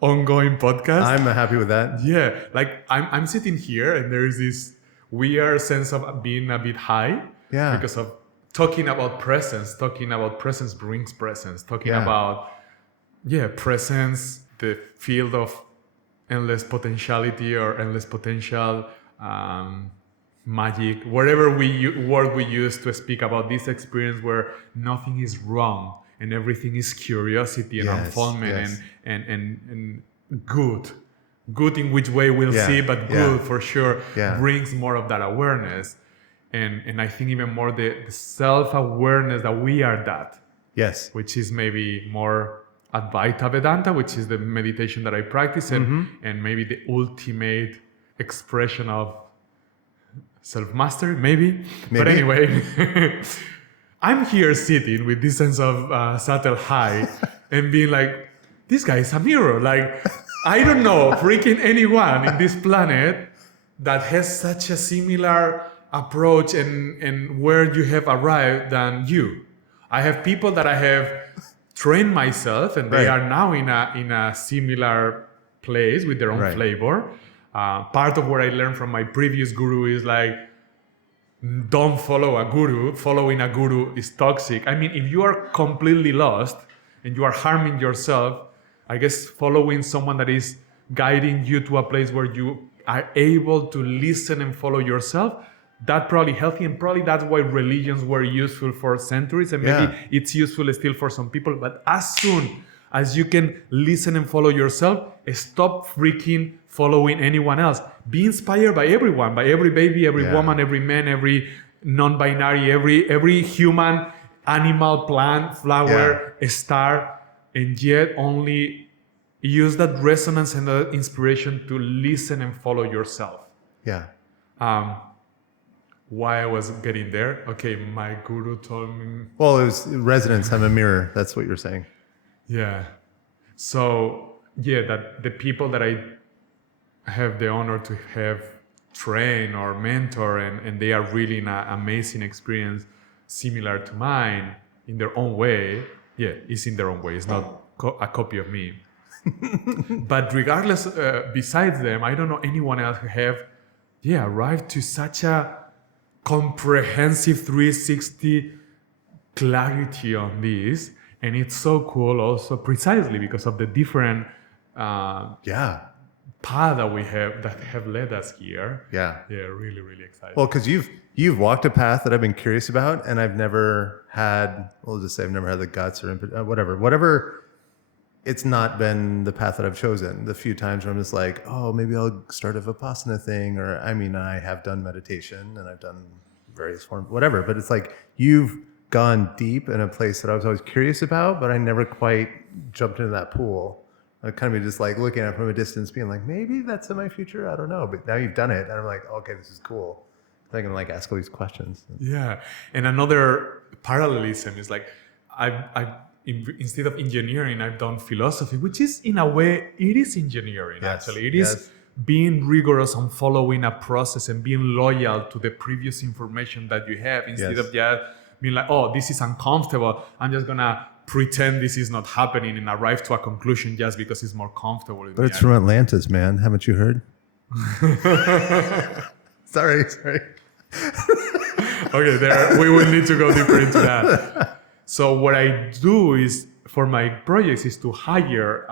ongoing podcast. I'm happy with that. Yeah, like I'm sitting here and there is this weird sense of being a bit high. Yeah. Because of talking about presence. Talking about presence brings presence. Talking about presence, the field of endless potentiality or endless potential, magic, whatever word we use to speak about this experience where nothing is wrong and everything is curiosity and unfoldment and good in which way we'll see, but good for sure brings more of that awareness. And I think even more the self-awareness that we are that. Yes. Which is maybe more Advaita Vedanta, which is the meditation that I practice, and maybe the ultimate expression of self-mastery, maybe. But anyway, I'm here sitting with this sense of subtle high and being like, this guy is a mirror. Like, I don't know freaking anyone in this planet that has such a similar approach and where you have arrived than you. I have people that I have trained myself and they are now in a similar place with their own flavor. Part of what I learned from my previous guru is like, don't follow a guru. Following a guru is toxic. I mean, if you are completely lost and you are harming yourself, I guess following someone that is guiding you to a place where you are able to listen and follow yourself, that's probably healthy, and probably that's why religions were useful for centuries, and maybe it's useful still for some people. But as soon as you can listen and follow yourself, stop freaking following anyone else. Be inspired by everyone, by every baby, every woman, every man, every non-binary, every human, animal, plant, flower, star, and yet only use that resonance and that inspiration to listen and follow yourself. Yeah. Why I was getting there? Okay, my guru told me. Well, it was resonance. I'm a mirror. That's what you're saying. Yeah. So that the people that I have the honor to have train or mentor, and they are really in an amazing experience similar to mine in their own way. Yeah, it's in their own way. It's not a copy of me. But regardless, besides them, I don't know anyone else who have arrived to such a comprehensive 360 clarity on this. And it's so cool also precisely because of the different path that we have that have led us here. Really, really excited. Well, because you've walked a path that I've been curious about, and I've never had, we'll just say I've never had the guts or input, whatever. It's not been the path that I've chosen. The few times where I'm just like, oh, maybe I'll start a Vipassana thing, or I mean, I have done meditation and I've done various forms, whatever. But it's like you've gone deep in a place that I was always curious about, but I never quite jumped into that pool. I'd kind of be just like looking at it from a distance, being like, maybe that's in my future. I don't know. But now you've done it, and I'm like, okay, this is cool. I can like ask all these questions. Yeah, and another parallelism is like, instead of engineering, I've done philosophy, which is in a way, it is engineering. Actually, it is being rigorous on following a process and being loyal to the previous information that you have, instead of just being like, oh, this is uncomfortable, I'm just gonna pretend this is not happening and arrive to a conclusion just because it's more comfortable. But it's from Atlantis, man. Haven't you heard? Sorry. Okay, we will need to go deeper into that. So what I do is, for my projects, is to hire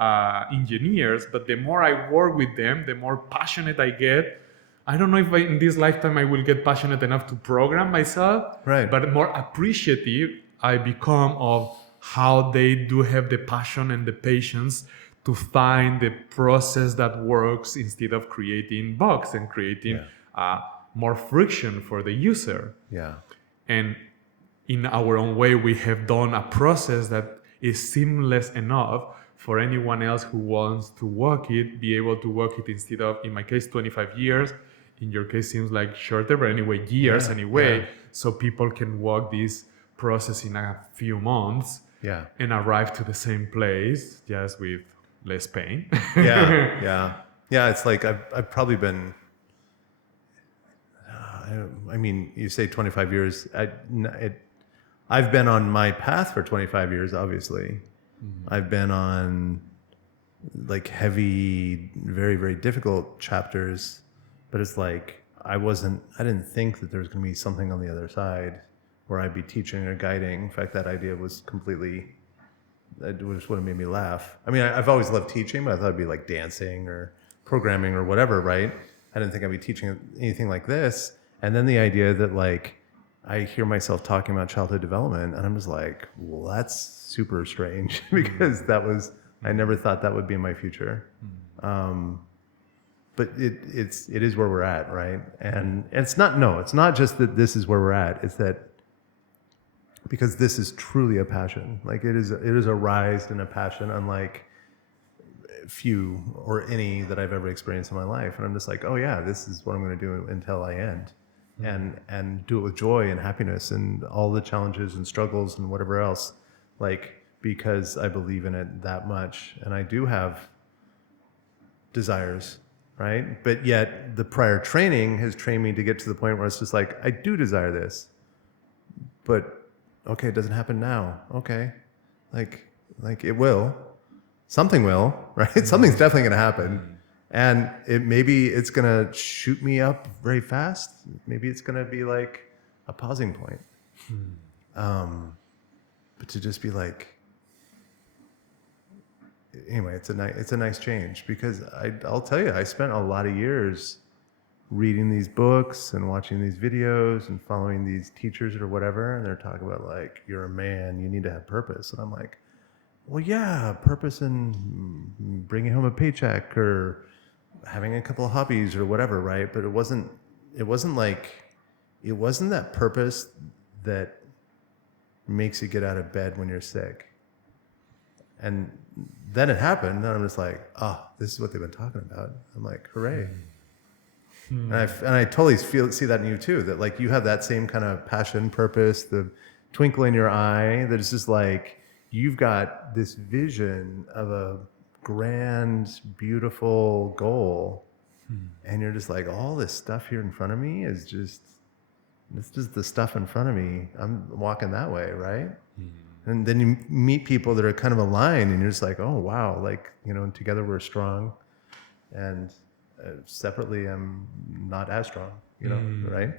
engineers, but the more I work with them, the more passionate I get. I don't know if in this lifetime I will get passionate enough to program myself, but the more appreciative I become of how they do have the passion and the patience to find the process that works instead of creating bugs and creating more friction for the user. And in our own way, we have done a process that is seamless enough for anyone else who wants to walk it, be able to walk it instead of, in my case, 25 years. In your case, seems like shorter, but anyway, years anyway. Yeah. So people can walk this process in a few months Yeah. and arrive to the same place just with less pain. Yeah. It's like I've probably been. I mean, you say 25 years. I've been on my path for 25 years. Obviously, I've been on like heavy, very, very difficult chapters, but it's like I didn't think that there was going to be something on the other side where I'd be teaching or guiding. In fact, that idea was it was what made me laugh. I mean, I've always loved teaching, but I thought it'd be like dancing or programming or whatever, right? I didn't think I'd be teaching anything like this. And then the idea that like, I hear myself talking about childhood development and I'm just like, well, that's super strange because I never thought that would be my future. But it is where we're at, right? And it's not just that this is where we're at. It's that because this is truly a passion. Like it is a rise in a passion unlike few or any that I've ever experienced in my life. And I'm just like, oh yeah, this is what I'm going to do until I end. And do it with joy and happiness and all the challenges and struggles and whatever else, like, because I believe in it that much. And I do have desires, right? But yet the prior training has trained me to get to the point where it's just like, I do desire this, but okay, it doesn't happen now. Okay. Like it will, something will, right? Something's definitely going to happen. And maybe it's going to shoot me up very fast. Maybe it's going to be like a pausing point. But to just be like, anyway, it's a nice change because I'll tell you, I spent a lot of years reading these books and watching these videos and following these teachers or whatever. And they're talking about like, you're a man, you need to have purpose. And I'm like, well, yeah, purpose in bringing home a paycheck or having a couple of hobbies or whatever, right? But it wasn't that purpose that makes you get out of bed when you're sick. And then it happened, and I'm just like, oh, this is what they've been talking about. I'm like, hooray. And I totally see that in you too, that like you have that same kind of passion, purpose, the twinkle in your eye that is just like, you've got this vision of a grand, beautiful goal. And you're just like, all this stuff here in front of me is just the stuff in front of me. I'm walking that way, right? And then you meet people that are kind of aligned and you're just like, oh, wow. Like, together we're strong and separately I'm not as strong, right?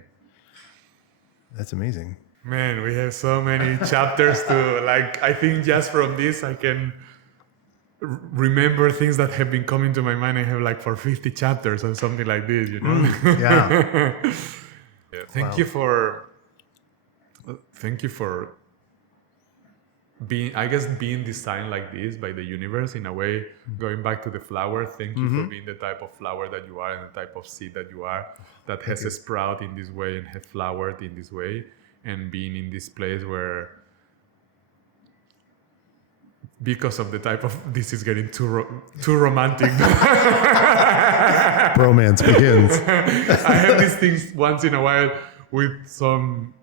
That's amazing. Man, we have so many chapters to like. I think just from this, I can remember things that have been coming to my mind. I have like for 50 chapters or something like this, Yeah. Yeah. Thank you for being designed like this by the universe in a way. Going back to the flower, thank you for being the type of flower that you are and the type of seed that you are that has a sprout in this way and have flowered in this way. And being in this place where, because of the type of, this is getting too romantic. Bromance begins. I have these things once in a while with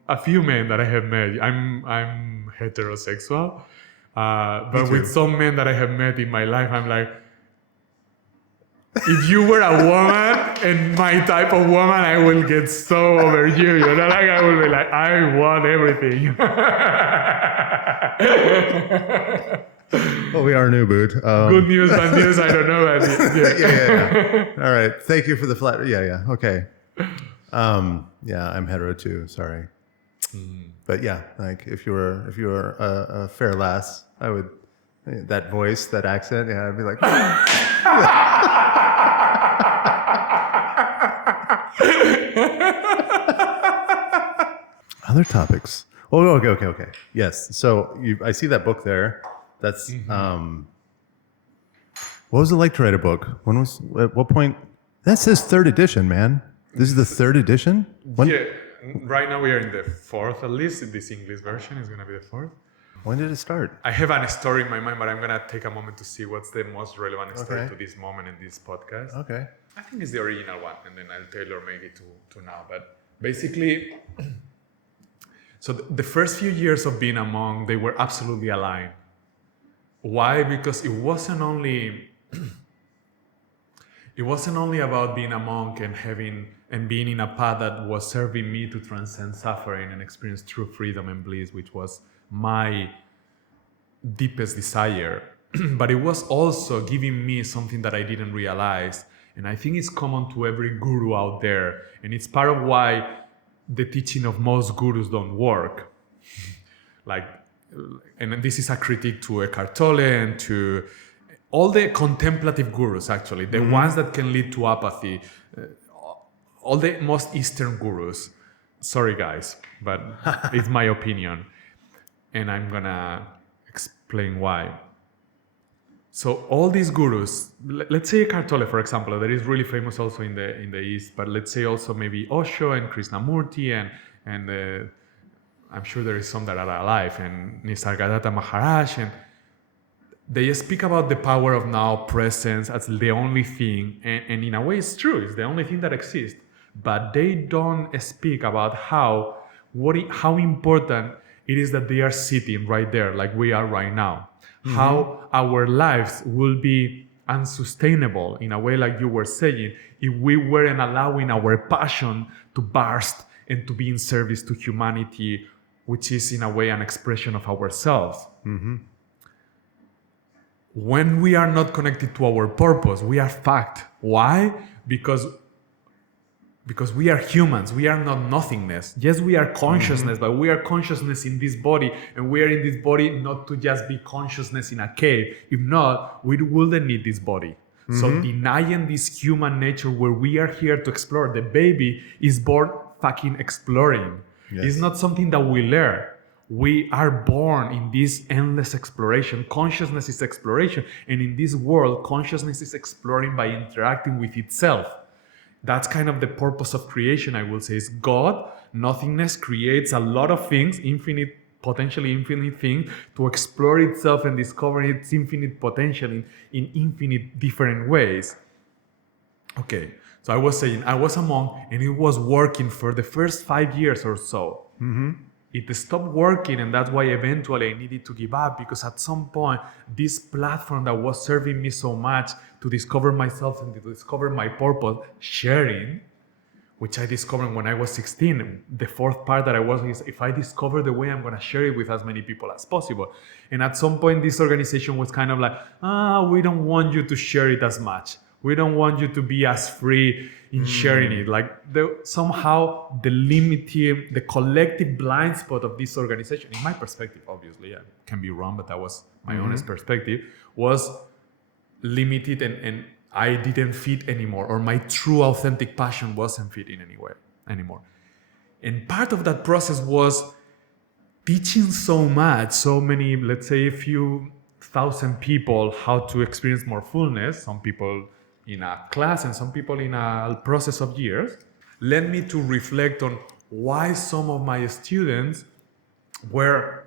a few men that I have met. I'm heterosexual, but with some men that I have met in my life, I'm like, if you were a woman and my type of woman, I will get so over you. Like I will be like, I want everything. Well, we are new, bud. Good news, bad news, I don't know. Yeah. All right. Thank you for the flat. Yeah. Okay. Yeah, I'm hetero too. Sorry. But yeah, like if you were a fair lass, I would, that voice, that accent, yeah, I'd be like, other topics. Oh, okay. Yes. So I see that book there. That's what was it like to write a book? At what point? That says 3rd edition, man. This is the 3rd edition. Yeah. Right now we are in the 4th, at least. This English version is going to be the 4th. When did it start? I have a story in my mind, but I'm gonna take a moment to see what's the most relevant story Okay. to this moment in this podcast. Okay. I think it's the original one, and then I'll tailor maybe to now. But basically, so the first few years of being a monk, they were absolutely aligned. Why? Because it wasn't only about being a monk and being in a path that was serving me to transcend suffering and experience true freedom and bliss, which was my deepest desire. But it was also giving me something that I didn't realize. And I think it's common to every guru out there. And it's part of why the teaching of most gurus don't work. And this is a critique to Eckhart Tolle and to all the contemplative gurus, actually, the ones that can lead to apathy, all the most Eastern gurus. Sorry, guys, but it's my opinion. And I'm gonna explain why. So all these gurus, let's say Eckhart Tolle, for example, that is really famous also in the East, but let's say also maybe Osho and Krishnamurti and I'm sure there is some that are alive, and Nisargadatta Maharaj, and they speak about the power of now presence as the only thing, and in a way it's true, it's the only thing that exists, but they don't speak about how important it is that they are sitting right there like we are right now. How our lives will be unsustainable in a way, like you were saying, if we weren't allowing our passion to burst and to be in service to humanity, which is in a way an expression of ourselves. When we are not connected to our purpose, we are fucked. Why? Because we are humans, we are not nothingness. Yes, we are consciousness, but we are consciousness in this body, and we are in this body not to just be consciousness in a cave. If not, we wouldn't need this body. So denying this human nature where we are here to explore, the baby is born fucking exploring. Yes. It's not something that we learn. We are born in this endless exploration. Consciousness is exploration. And in this world, consciousness is exploring by interacting with itself. That's kind of the purpose of creation, I will say, is God, nothingness, creates a lot of things, potentially infinite things, to explore itself and discover its infinite potential in infinite different ways. Okay, so I was saying, I was a monk, and it was working for the first 5 years or so. It stopped working, and that's why eventually I needed to give up, because at some point, this platform that was serving me so much to discover myself and to discover my purpose, sharing, which I discovered when I was 16. The fourth part that I was is, if I discover the way, I'm going to share it with as many people as possible. And at some point, this organization was kind of like, we don't want you to share it as much. We don't want you to be as free in sharing it. Like somehow the collective blind spot of this organization, in my perspective, obviously, I can be wrong, but that was my honest perspective, was limited, and I didn't fit anymore, or my true authentic passion wasn't fitting anymore. And part of that process was teaching so many, let's say a few thousand people how to experience more fullness, some people in a class and some people in a process of years, led me to reflect on why some of my students were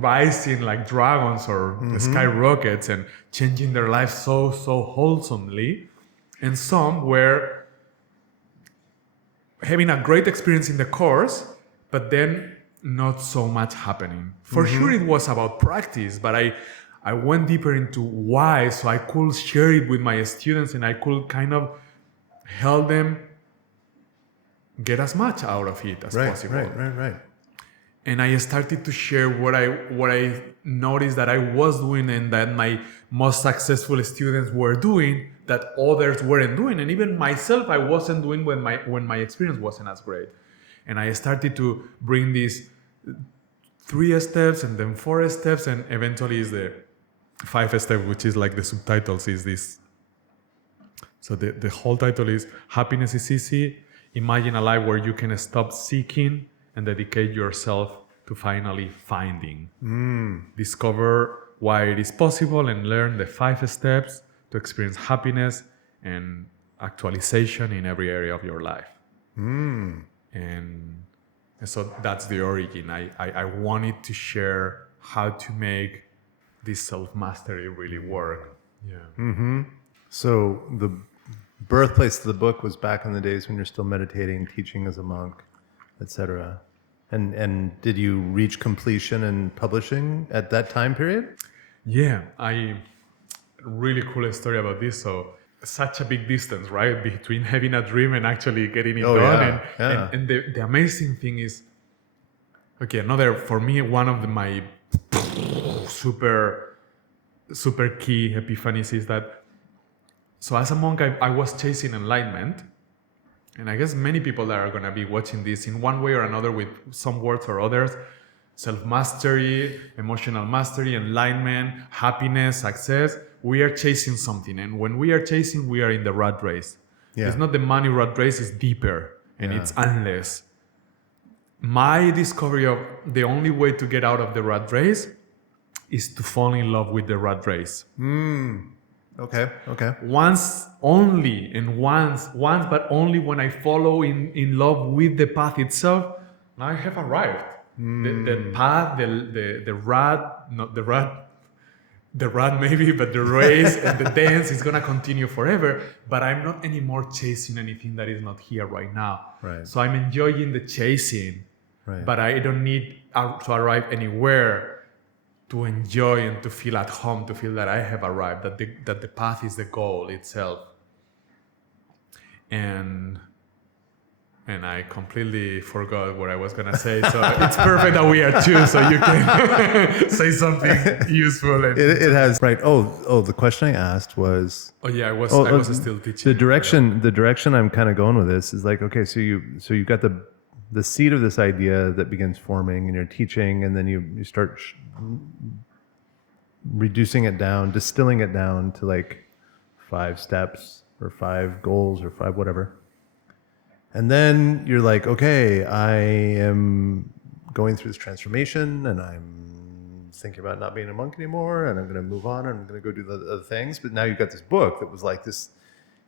rising like dragons or skyrockets and changing their lives so wholesomely, and some were having a great experience in the course, but then not so much happening. For sure it was about practice, but I went deeper into why, so I could share it with my students and I could kind of help them get as much out of it as possible. Right. And I started to share what I noticed that I was doing and that my most successful students were doing that others weren't doing, and even myself I wasn't doing when my experience wasn't as great. And I started to bring these 3 steps and then 4 steps, and eventually is the 5 step, which is like the subtitles is this. So the whole title is Happiness is Easy. Imagine a life where you can stop seeking and dedicate yourself to finally finding. Discover why it is possible and learn the 5 steps to experience happiness and actualization in every area of your life. And And so that's the origin. I wanted to share how to make this self-mastery really work. Yeah. So the birthplace of the book was back in the days when you're still meditating, teaching as a monk, etc. And did you reach completion in publishing at that time period? Yeah, really cool story about this. So such a big distance, right, between having a dream and actually getting it done. Yeah. And the amazing thing is, okay, for me, one of my super key epiphanies is that, so as a monk, I was chasing enlightenment. And I guess many people that are going to be watching this in one way or another with some words or others, self-mastery, emotional mastery, enlightenment, happiness, success, we are chasing something. And when we are chasing, we are in the rat race. Yeah. It's not the money rat race, it's deeper and it's endless. My discovery of the only way to get out of the rat race is to fall in love with the rat race. Okay. Once but only when I follow in love with the path itself, now I have arrived. The path, the rat maybe, but the race and the dance is gonna continue forever. But I'm not anymore chasing anything that is not here right now. Right. So I'm enjoying the chasing, Right. but I don't need to arrive anywhere to enjoy and to feel at home, to feel that I have arrived, that the path is the goal itself. And I completely forgot what I was gonna say. So it's perfect that we are two, so you can say something useful. It has right. Oh, the question I asked was. Oh yeah, I was still teaching. The direction I'm kind of going with this is like, okay, so you got the seed of this idea that begins forming, and you're teaching, and then you start reducing it down, distilling it down to like 5 steps or 5 goals or 5 whatever. And then you're like, okay, I am going through this transformation and I'm thinking about not being a monk anymore and I'm going to move on and I'm going to go do the other things. But now you've got this book that was like this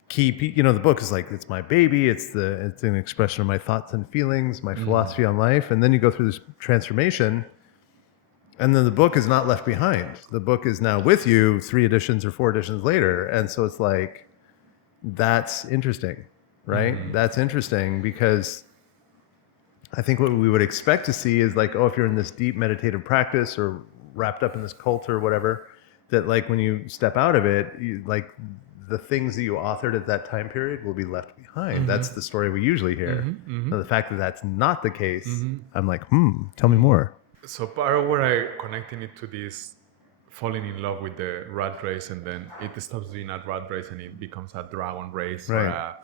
key, the book is like, it's my baby. It's an expression of my thoughts and feelings, my philosophy on life. And then you go through this transformation and then the book is not left behind. The book is now with you 3 editions or 4 editions later. And so it's like, that's interesting. Right? That's interesting because I think what we would expect to see is like, if you're in this deep meditative practice or wrapped up in this cult or whatever, that like when you step out of it, like the things that you authored at that time period will be left behind. That's the story we usually hear. Now, the fact that that's not the case, I'm like, tell me more. So part of where I connecting it to this falling in love with the rat race, and then it stops being a rat race and it becomes a dragon race or a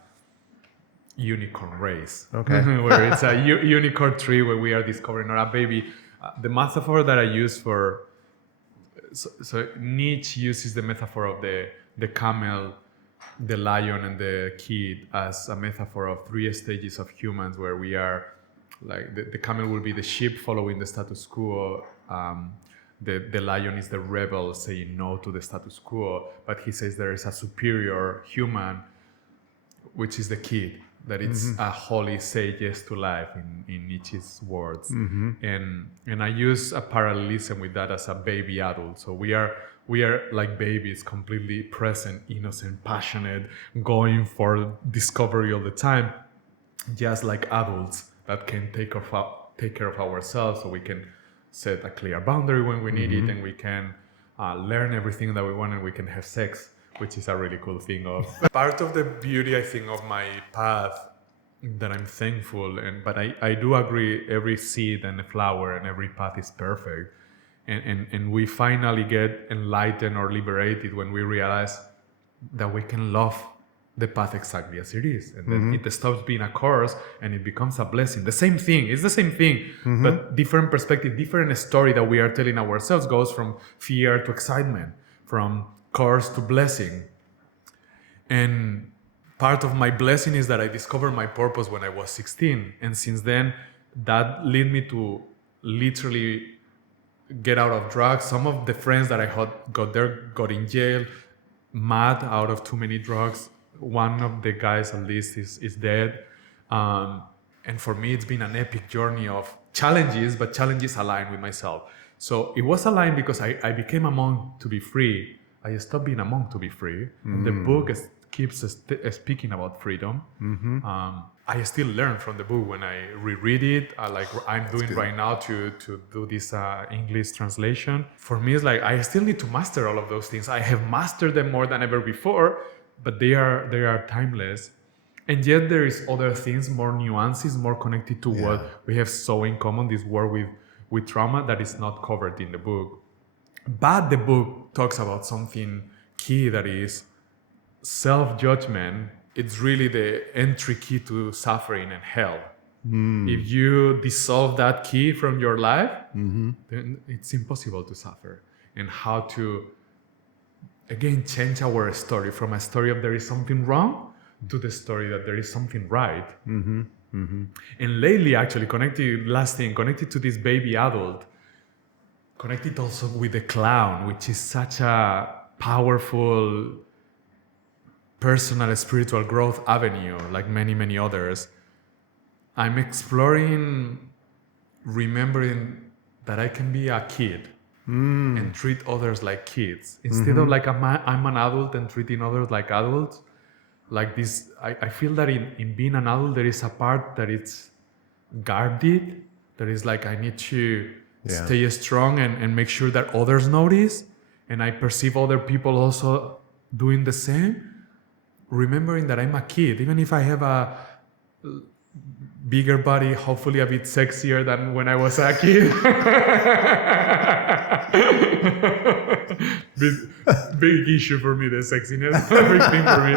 unicorn race. Okay. Where it's a unicorn tree where we are discovering our baby. The metaphor that I use for, so Nietzsche uses the metaphor of the camel, the lion, and the kid as a metaphor of 3 stages of humans where we are like the camel will be the sheep following the status quo. The lion is the rebel saying no to the status quo, but he says there is a superior human, which is the kid, that it's a holy say yes to life in Nietzsche's words. And I use a parallelism with that as a baby adult. So we are like babies, completely present, innocent, passionate, going for discovery all the time, just like adults that can take care of ourselves, so we can set a clear boundary when we need it, and we can learn everything that we want, and we can have sex, which is a really cool thing. Part of the beauty, I think, of my path that I'm thankful, but I do agree, every seed and a flower and every path is perfect. And we finally get enlightened or liberated when we realize that we can love the path exactly as it is. And then it stops being a curse and it becomes a blessing. The same thing, it's the same thing, but different perspective, different story that we are telling ourselves goes from fear to excitement, from curse to blessing. And part of my blessing is that I discovered my purpose when I was 16. And since then, that led me to literally get out of drugs. Some of the friends that I had got in jail, mad out of too many drugs. One of the guys at least is dead. And for me, it's been an epic journey of challenges, but challenges aligned with myself. So it was aligned because I became a monk to be free. I stopped being a monk to be free. And the book keeps speaking about freedom. I still learn from the book when I reread it, like I'm doing right now to do this English translation. For me, it's like I still need to master all of those things. I have mastered them more than ever before, but they are timeless. And yet there is other things, more nuances, more connected to what we have so in common, this work with trauma, that is not covered in the book. But the book talks about something key, that is self-judgment. It's really the entry key to suffering and hell. If you dissolve that key from your life, then it's impossible to suffer. And how to, again, change our story from a story of there is something wrong to the story that there is something right. And lately, actually, connected to this baby adult, connected also with the clown, which is such a powerful personal spiritual growth avenue, like many, many others. I'm exploring, remembering that I can be a kid and treat others like kids. Instead of like I'm an adult and treating others like adults. Like this, I feel that in being an adult, there is a part that it's guarded, that is like I need to stay strong and make sure that others notice, and I perceive other people also doing the same. Remembering that I'm a kid, even if I have a bigger body, hopefully a bit sexier than when I was a kid. big issue for me, the sexiness, everything for me.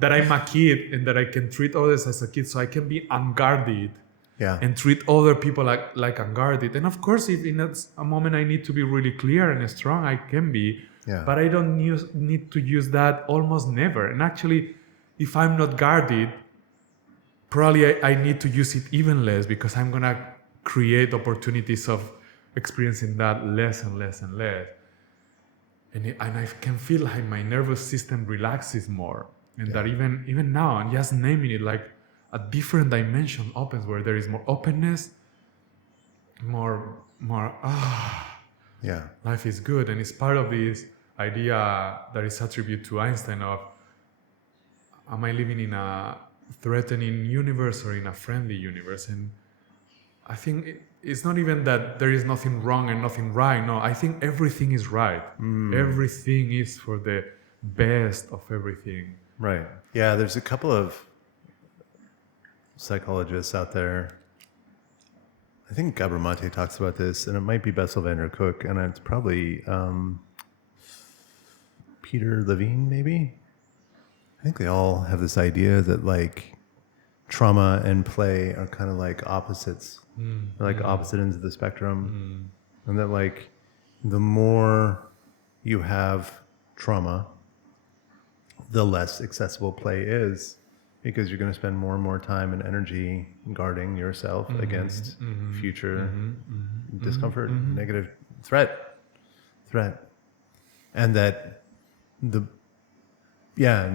That I'm a kid and that I can treat others as a kid, so I can be unguarded and treat other people like unguarded. And of course, if in a moment I need to be really clear and strong, I can be. But I don't need to use that almost never. And actually, if I'm not guarded, probably I need to use it even less, because I'm going to create opportunities of experiencing that less and less and less. And I can feel like my nervous system relaxes more. And that even now, and just naming it, like a different dimension opens, where there is more openness, more life is good. And it's part of this idea that is attributed to Einstein of, am I living in a threatening universe or in a friendly universe? And I think it's not even that there is nothing wrong and nothing right. No, I think everything is right. Everything is for the best of everything. Right. Yeah, there's a couple of psychologists out there. I think Gabor Mate talks about this, and it might be Bessel van der Kolk, and it's probably Peter Levine, maybe. I think they all have this idea that like trauma and play are kind of like opposites, like opposite ends of the spectrum, and that like the more you have trauma, the less accessible play is, because you're going to spend more and more time and energy guarding yourself against future discomfort, negative threat, and that and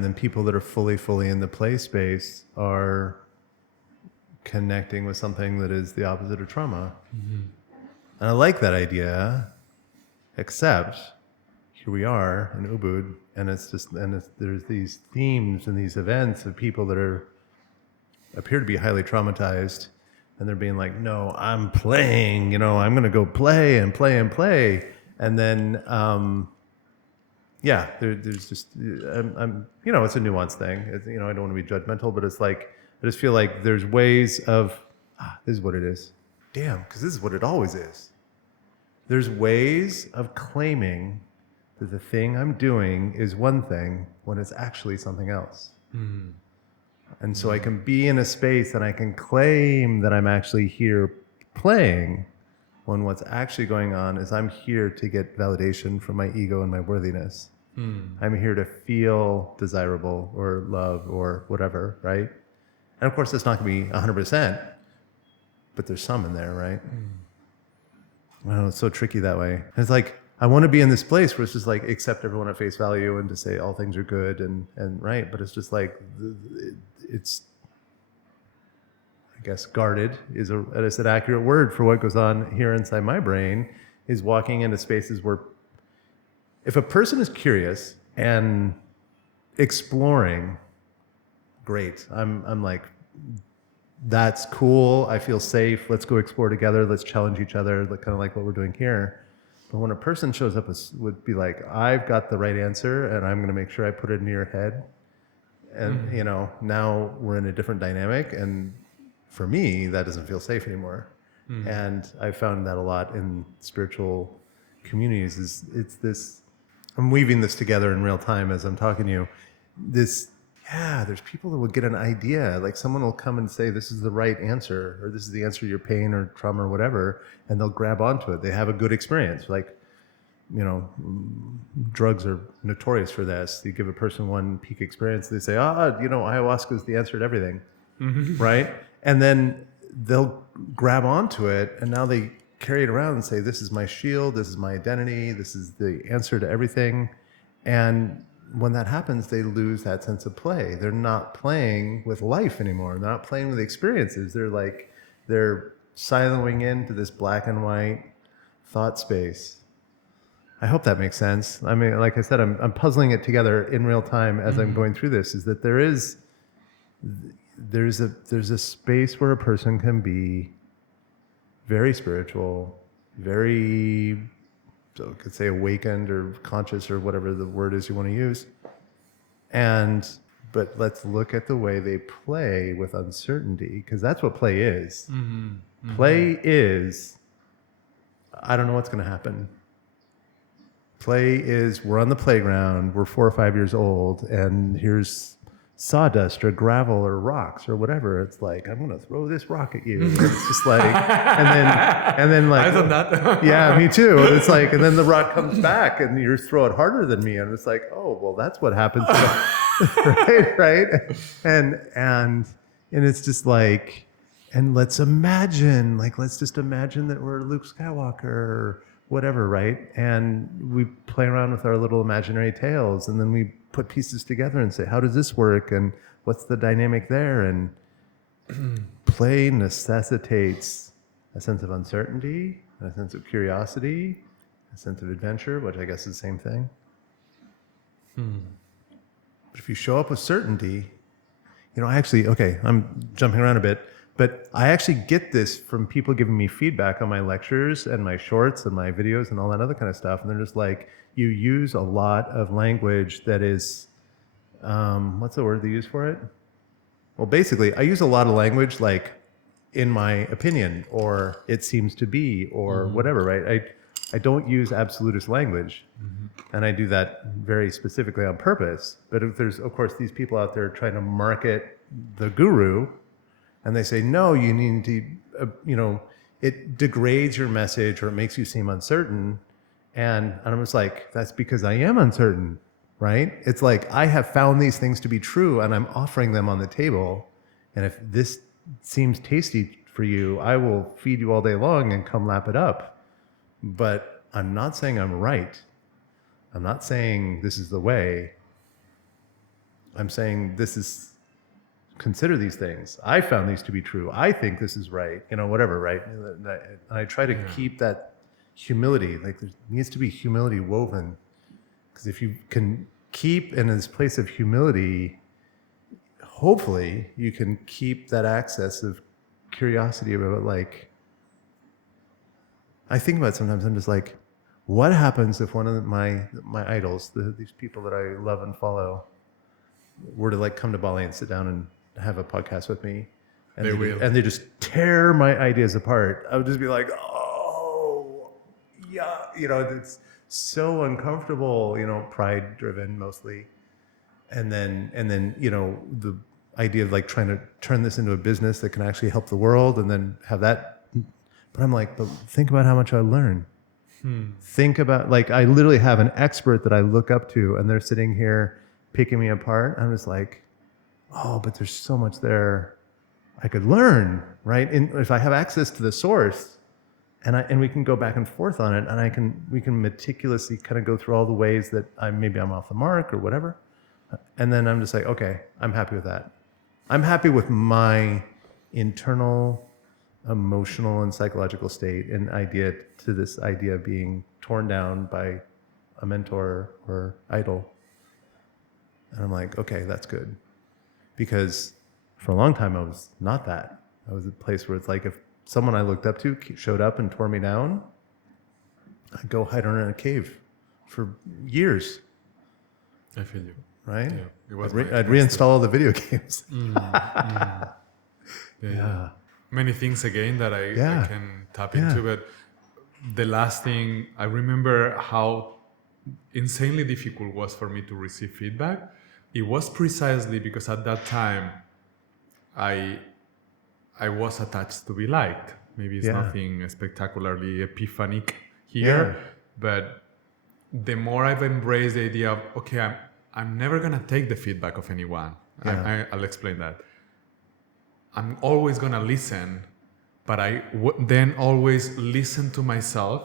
then people that are fully in the play space are connecting with something that is the opposite of trauma. And I like that idea, except here we are in Ubud, and there's these themes and these events of people that appear to be highly traumatized, and they're being like, no, I'm playing, I'm going to go play and play and play. And then, there's just, I'm it's a nuanced thing. I don't want to be judgmental, but it's like, I just feel like there's ways of, this is what it is. Damn, because this is what it always is. There's ways of claiming that the thing I'm doing is one thing when it's actually something else. And so I can be in a space and I can claim that I'm actually here playing, when what's actually going on is I'm here to get validation from my ego and my worthiness. I'm here to feel desirable or love or whatever, right? And of course, it's not going to be 100%, but there's some in there, right? I don't know, it's so tricky that way. And it's like, I want to be in this place where it's just like accept everyone at face value and to say all things are good and right, but it's just like, it's, I guess guarded is an accurate word for what goes on here inside my brain, is walking into spaces where if a person is curious and exploring, great. I'm like, that's cool. I feel safe. Let's go explore together. Let's challenge each other, kind of like what we're doing here. But when a person shows up, would be like, I've got the right answer, and I'm going to make sure I put it in your head. And now we're in a different dynamic, and for me, that doesn't feel safe anymore. And I found that a lot in spiritual communities. It's this. I'm weaving this together in real time as I'm talking to you. There's people that will get an idea, like someone will come and say, this is the right answer, or this is the answer to your pain or trauma or whatever, and they'll grab onto it. They have a good experience. Like, drugs are notorious for this. You give a person one peak experience, they say, ayahuasca is the answer to everything, right? And then they'll grab onto it, and now they carry it around and say, this is my shield, this is my identity, this is the answer to everything. And when that happens, they lose that sense of play. They're not playing with life anymore. They're not playing with experiences. They're siloing into this black and white thought space. I hope that makes sense. I mean, like I said, I'm puzzling it together in real time as I'm going through this, is that there's a space where a person can be very spiritual, very, so I could say awakened or conscious or whatever the word is you want to use. But let's look at the way they play with uncertainty, because that's what play is. Play is, I don't know what's going to happen. Play is, we're on the playground, we're 4 or 5 years old, and here's sawdust or gravel or rocks or whatever. It's like, I'm going to throw this rock at you. It's just like, and then like, I thought that. yeah, me too. It's like, and then the rock comes back and you throw it harder than me. And it's like, oh, well, that's what happens. right. And it's just like, and let's just imagine that we're Luke Skywalker or whatever, right? And we play around with our little imaginary tales, and then we put pieces together and say, how does this work? And what's the dynamic there? And play necessitates a sense of uncertainty, a sense of curiosity, a sense of adventure, which I guess is the same thing. But if you show up with certainty, I'm jumping around a bit, but I actually get this from people giving me feedback on my lectures and my shorts and my videos and all that other kind of stuff. And they're just like, you use a lot of language that is, what's the word they use for it? Well, basically, I use a lot of language like, in my opinion, or it seems to be, or whatever, right? I don't use absolutist language. And I do that very specifically on purpose. But if there's, of course, these people out there trying to market the guru, and they say, no, you need to, it degrades your message or it makes you seem uncertain. And I'm just like, that's because I am uncertain, right? It's like, I have found these things to be true and I'm offering them on the table. And if this seems tasty for you, I will feed you all day long and come lap it up. But I'm not saying I'm right. I'm not saying this is the way. I'm saying consider these things. I found these to be true. I think this is right, whatever, right? And I try to keep that humility, like there needs to be humility woven. Because if you can keep in this place of humility, hopefully you can keep that access of curiosity about, like, I think about it sometimes, I'm just like, what happens if one of my idols, these people that I love and follow, were to like come to Bali and sit down and have a podcast with me, and they just tear my ideas apart. I would just be like, oh, yeah, it's so uncomfortable, pride driven mostly, and then the idea of like trying to turn this into a business that can actually help the world, and then have that. But I'm like, but think about how much I learn. Think about, like, I literally have an expert that I look up to, and they're sitting here picking me apart. I'm just like, oh, but there's so much there I could learn, right? And if I have access to the source, and we can go back and forth on it, and we can meticulously kind of go through all the ways that I'm off the mark or whatever, and then I'm just like, okay, I'm happy with that. I'm happy with my internal emotional and psychological state and idea to this idea being torn down by a mentor or idol. And I'm like, okay, that's good. Because for a long time, I was not that. I was a place where it's like if someone I looked up to showed up and tore me down, I'd go hide under in a cave for years, I feel you. right? Yeah, it was I'd reinstall all the video games. Yeah. Many things again that I Yeah. can tap Yeah. into, but the last thing I remember how insanely difficult was for me to receive feedback. It was precisely because at that time I was attached to be liked. Maybe it's Yeah. nothing spectacularly epiphanic here, Yeah. but the more I've embraced the idea of okay, I'm never gonna take the feedback of anyone. Yeah. I'll explain that. I'm always gonna listen, but I then always listen to myself,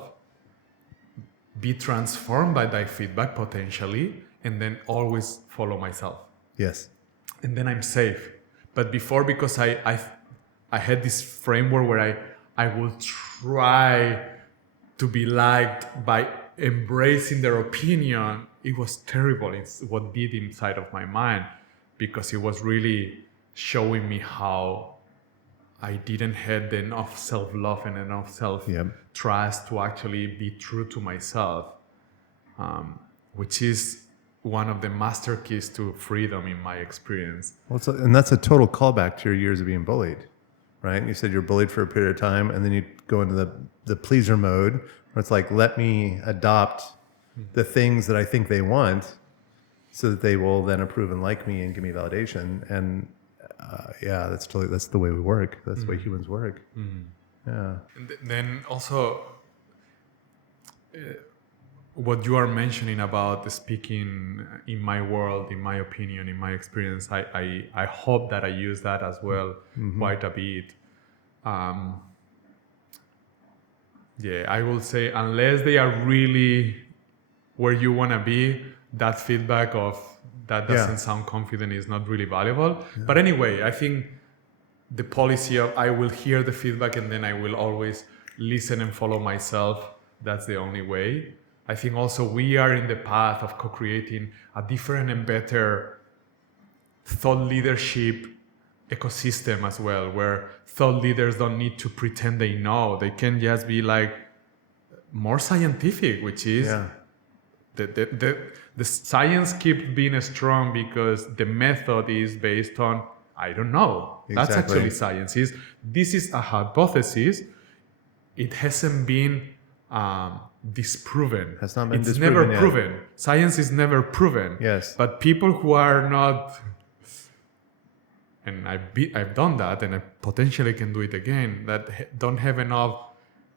be transformed by that feedback potentially, and then always follow myself. Yes. And then I'm safe. But before, because I had this framework where I will try to be liked by embracing their opinion, it was terrible. It's what did inside of my mind, because it was really showing me how I didn't have enough self-love and enough self-trust to actually be true to myself, which is one of the master keys to freedom in my experience. Well, and that's a total callback to your years of being bullied, right? You said you're bullied for a period of time, and then you go into the pleaser mode, where it's like, let me adopt the things that I think they want, so that they will then approve and like me and give me validation. And yeah, that's the way we work. That's the way humans work. Yeah. And then also, what you are mentioning about speaking in my world, in my opinion, in my experience, I hope that I use that as well quite a bit. Yeah, I will say, unless they are really where you want to be, that feedback of that doesn't sound confident is not really valuable. Yeah. But anyway, I think the policy of I will hear the feedback and then I will always listen and follow myself, that's the only way. I think also we are in the path of co-creating a different and better thought leadership ecosystem as well, where thought leaders don't need to pretend they know. They can just be like more scientific, which is the science keeps being strong because the method is based on I don't know. Exactly. That's actually science. This is a hypothesis. It hasn't been disproven. Has not been it's disproven never yet. proven. Science is never proven. Yes. But people who are not, and I've done that, and I potentially can do it again, that don't have enough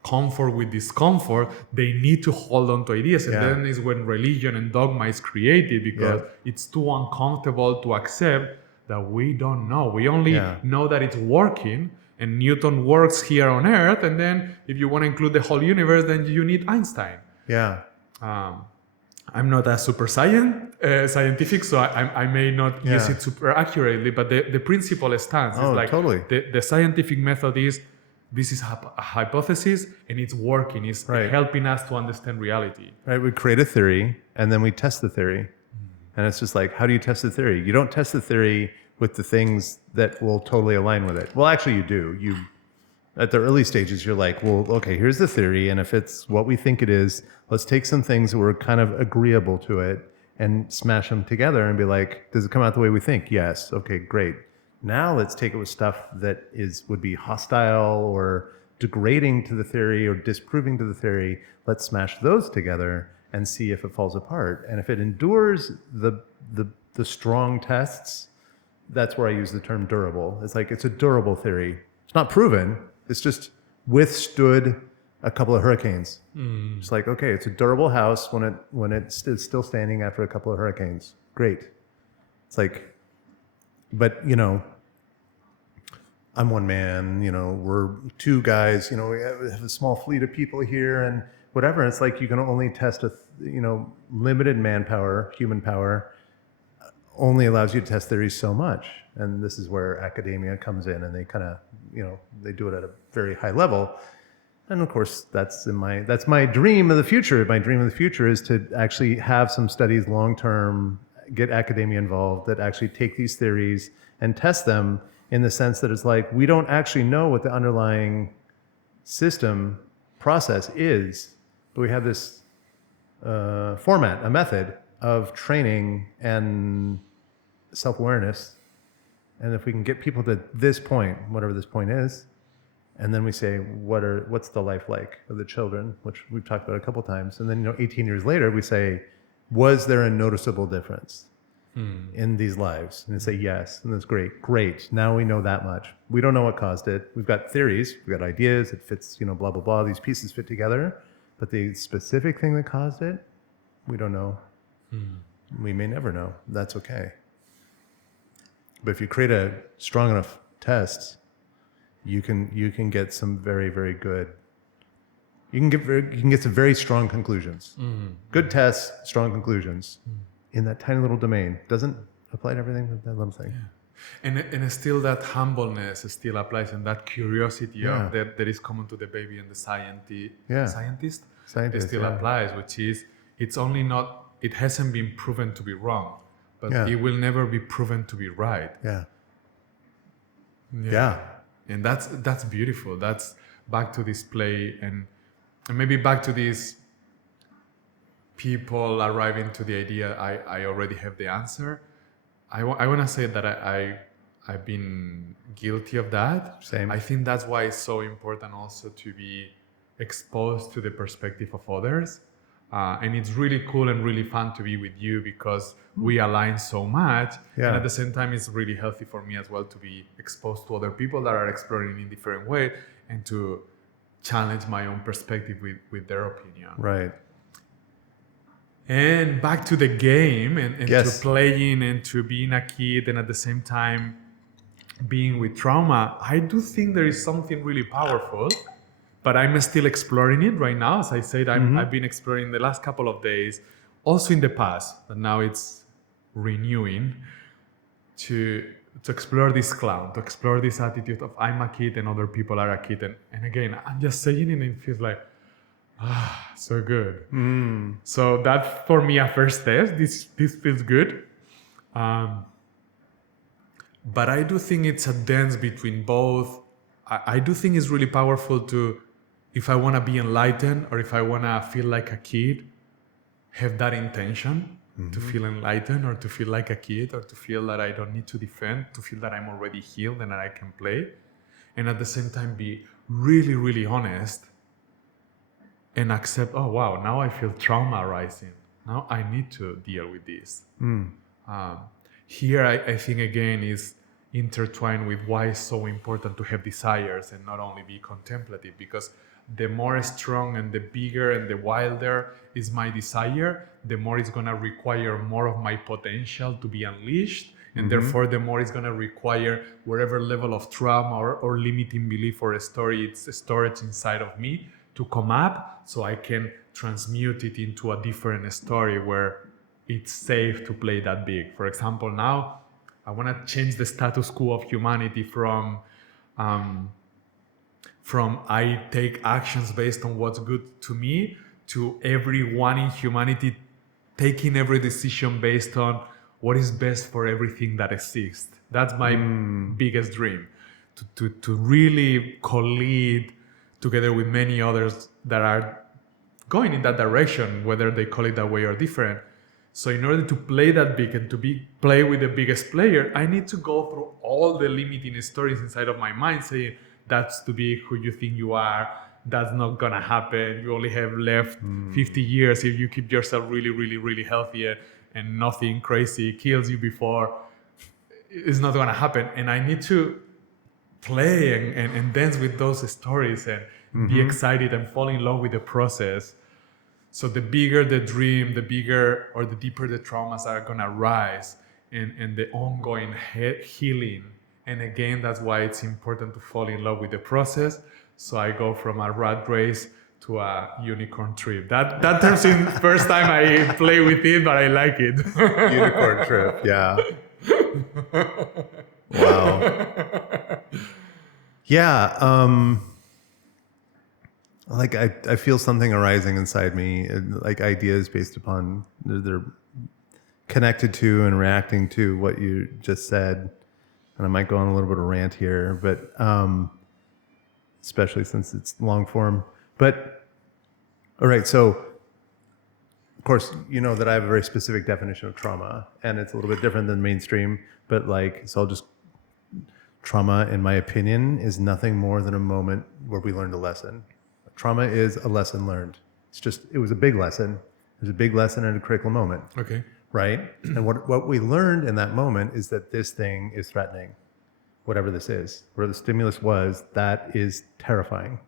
comfort with discomfort, they need to hold on to ideas. And then is when religion and dogma is created, because it's too uncomfortable to accept that we don't know. We only know that it's working, and Newton works here on Earth, and then if you want to include the whole universe, then you need Einstein. Yeah. I'm not a super scientific, so I may not use it super accurately, but the principle stands. Oh, it's like totally. The scientific method is, this is a hypothesis, and it's working. It's helping us to understand reality. Right. We create a theory, and then we test the theory. And it's just like, how do you test the theory? You don't test the theory with the things that will totally align with it. Well, actually, you do. You, at the early stages, you're like, well, okay, here's the theory, and if it's what we think it is, let's take some things that were kind of agreeable to it and smash them together and be like, does it come out the way we think? Yes. Okay, great. Now let's take it with stuff that would be hostile or degrading to the theory or disproving to the theory. Let's smash those together and see if it falls apart. And if it endures the strong tests, that's where I use the term durable. It's like, it's a durable theory. It's not proven. It's just withstood a couple of hurricanes. It's like, okay, it's a durable house when it's still standing after a couple of hurricanes. Great. It's like, but I'm one man, we're two guys, we have a small fleet of people here and whatever. It's like, you can only test limited manpower, human power only allows you to test theories so much. And this is where academia comes in, and they kind of they do it at a very high level. And of course, that's my dream of the future. My dream of the future is to actually have some studies long term, get academia involved, that actually take these theories and test them in the sense that it's like we don't actually know what the underlying system process is, but we have this format, a method of training and self-awareness. And if we can get people to this point, whatever this point is, and then we say, what's the life like of the children, which we've talked about a couple times. And then, 18 years later, we say, was there a noticeable difference in these lives? And they say, yes. And that's great. Great. Now we know that much. We don't know what caused it. We've got theories. We've got ideas. It fits, blah, blah, blah. These pieces fit together. But the specific thing that caused it, we don't know. We may never know. That's okay. But if you create a strong enough test, you can get some very, very good. You can get some very strong conclusions. Good tests, strong conclusions in that tiny little domain. Doesn't apply to everything, but that little thing. Yeah. And still that humbleness still applies, and that curiosity that is common to the baby and the scientist still applies, which is it hasn't been proven to be wrong, but it will never be proven to be right. Yeah. And that's beautiful. That's back to this play and maybe back to these people arriving to the idea I already have the answer. I want to say that I've been guilty of that. Same. I think that's why it's so important also to be exposed to the perspective of others. And it's really cool and really fun to be with you because we align so much. Yeah. And at the same time, it's really healthy for me as well to be exposed to other people that are exploring in different way and to challenge my own perspective with their opinion. Right. And back to the game and Yes. to playing and to being a kid and at the same time being with trauma, I do think there is something really powerful. But I'm still exploring it right now. As I said, I've been exploring the last couple of days, also in the past, but now it's renewing to explore this clown, to explore this attitude of I'm a kid and other people are a kid. And again, I'm just saying it and it feels like, so good. So that's for me a first test. This feels good. But I do think it's a dance between both. I do think it's really powerful to, if I want to be enlightened or if I want to feel like a kid, have that intention to feel enlightened or to feel like a kid or to feel that I don't need to defend, to feel that I'm already healed and that I can play. And at the same time be really, really honest and accept, oh wow, now I feel trauma rising. Now I need to deal with this. Here I think again is intertwined with why it's so important to have desires and not only be contemplative, because the more strong and the bigger and the wilder is my desire, the more it's going to require more of my potential to be unleashed, and therefore the more it's going to require whatever level of trauma or limiting belief or a story it's storage inside of me to come up so I can transmute it into a different story where it's safe to play that big. For example, now I want to change the status quo of humanity from I take actions based on what's good to me to everyone in humanity taking every decision based on what is best for everything that exists. That's my biggest dream, to really co-lead together with many others that are going in that direction, whether they call it that way or different. So in order to play that big and to play with the biggest player, I need to go through all the limiting stories inside of my mind saying, that's too big, who you think you are, that's not gonna happen, you only have left 50 years if you keep yourself really, really, really healthy and nothing crazy kills you before, it's not gonna happen. And I need to play and dance with those stories and be excited and fall in love with the process. So the bigger the dream, the bigger or the deeper the traumas are gonna rise and the ongoing healing. And again, that's why it's important to fall in love with the process. So I go from a rat race to a unicorn trip. That turns in first time I play with it, but I like it. Unicorn trip, yeah. Wow. Yeah. Like I feel something arising inside me, and like ideas based upon they're connected to and reacting to what you just said. And I might go on a little bit of rant here, but especially since it's long form. But all right, so of course you know that I have a very specific definition of trauma, and it's a little bit different than mainstream. But like, so I'll just trauma, in my opinion, is nothing more than a moment where we learned a lesson. Trauma is a lesson learned. It was a big lesson. It was a big lesson in a critical moment, Okay. right? And what we learned in that moment is that this thing is threatening, whatever this is. Whatever the stimulus was, that is terrifying.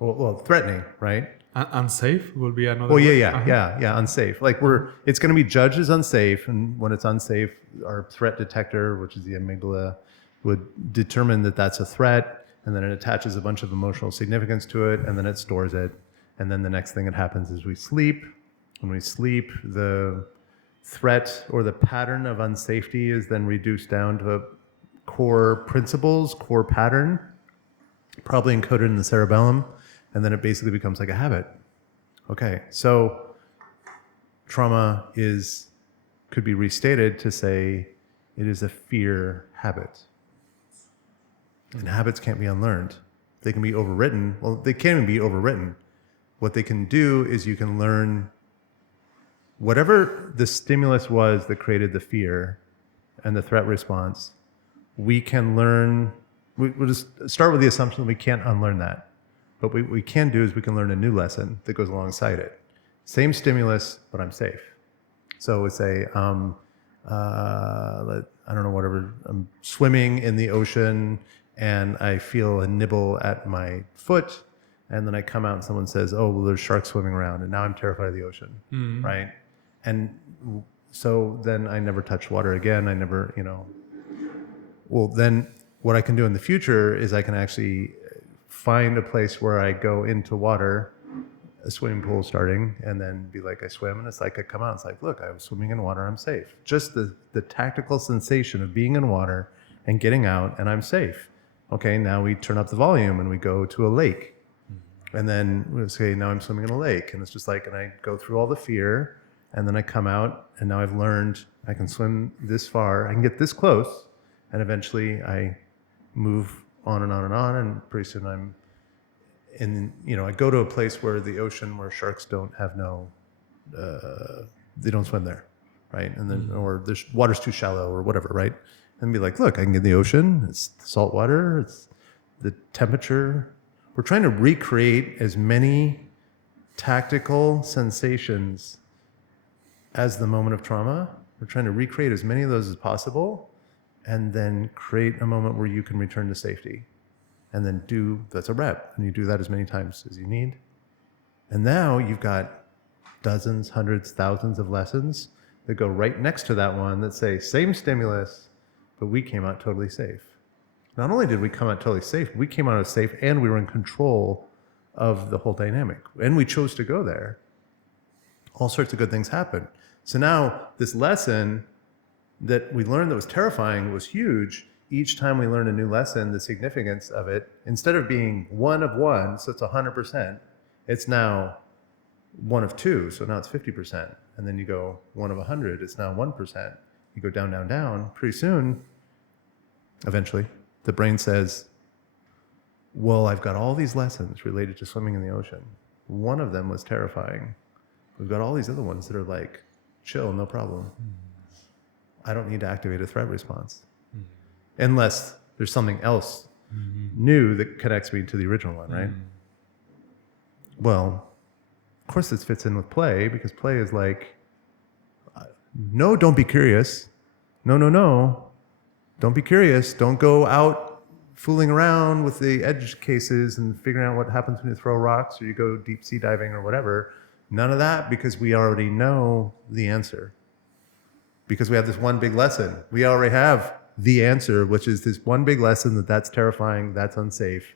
Well, threatening, right? Unsafe will be another Well, word? yeah, unsafe. Like it's going to be judged as unsafe, and when it's unsafe, our threat detector, which is the amygdala, would determine that that's a threat, and then it attaches a bunch of emotional significance to it, and then it stores it, and then the next thing that happens is we sleep. When we sleep, the threat or the pattern of unsafety is then reduced down to core principles, core pattern, probably encoded in the cerebellum, and then it basically becomes like a habit. Okay, so trauma could be restated to say it is a fear habit. And habits can't be unlearned. They can be overwritten. Well, they can't even be overwritten. What they can do is you can learn whatever the stimulus was that created the fear and the threat response. We can learn, we'll just start with the assumption that we can't unlearn that. But what we can do is we can learn a new lesson that goes alongside it. Same stimulus, but I'm safe. So we say, I don't know, whatever, I'm swimming in the ocean and I feel a nibble at my foot, and then I come out and someone says, oh, well, there's sharks swimming around, and now I'm terrified of the ocean, right? And so then I never touch water again. I never, well, then what I can do in the future is I can actually find a place where I go into water, a swimming pool starting, and then be like, I swim, and it's like I come out, it's like, look, I was swimming in water, I'm safe. Just the tactical sensation of being in water and getting out, and I'm safe. Okay, now we turn up the volume and we go to a lake. And then we'll say, now I'm swimming in a lake. And it's just like, and I go through all the fear, and then I come out, and now I've learned I can swim this far, I can get this close, and eventually I move on and on and on, and pretty soon I'm I go to a place where the ocean, where sharks don't have they don't swim there, right? And then, or the water's too shallow or whatever, right? And be like, look, I can get in the ocean, it's salt water, it's the temperature. We're trying to recreate as many tactical sensations as the moment of trauma. We're trying to recreate as many of those as possible, and then create a moment where you can return to safety. And then that's a rep, and you do that as many times as you need. And now you've got dozens, hundreds, thousands of lessons that go right next to that one that say, same stimulus, but we came out totally safe. Not only did we come out totally safe, we came out safe and we were in control of the whole dynamic. And we chose to go there. All sorts of good things happen. So now this lesson that we learned that was terrifying was huge. Each time we learn a new lesson, the significance of it, instead of being one of one, so it's 100%, it's now one of two, so now it's 50%. And then you go one of 100, it's now 1%. You go down, down, down. Pretty soon, eventually, the brain says, well, I've got all these lessons related to swimming in the ocean. One of them was terrifying. We've got all these other ones that are like, chill, no problem. I don't need to activate a threat response. Unless there's something else new that connects me to the original one, right? Well, of course this fits in with play, because play is like, no, don't be curious. No. Don't be curious. Don't go out fooling around with the edge cases and figuring out what happens when you throw rocks or you go deep sea diving or whatever. None of that, because we already know the answer. Because we have this one big lesson. We already have the answer, which is this one big lesson that that's terrifying, that's unsafe,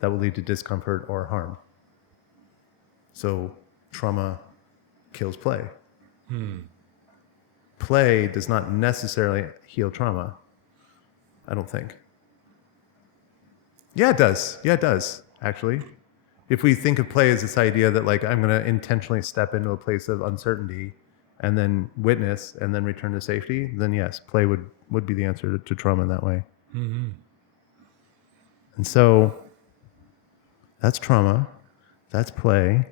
that will lead to discomfort or harm. So trauma kills play. Play does not necessarily heal trauma, I don't think. Yeah, it does. Yeah, it does, actually. If we think of play as this idea that like I'm going to intentionally step into a place of uncertainty and then witness and then return to safety, then yes, play would be the answer to trauma in that way. And so that's trauma, that's play.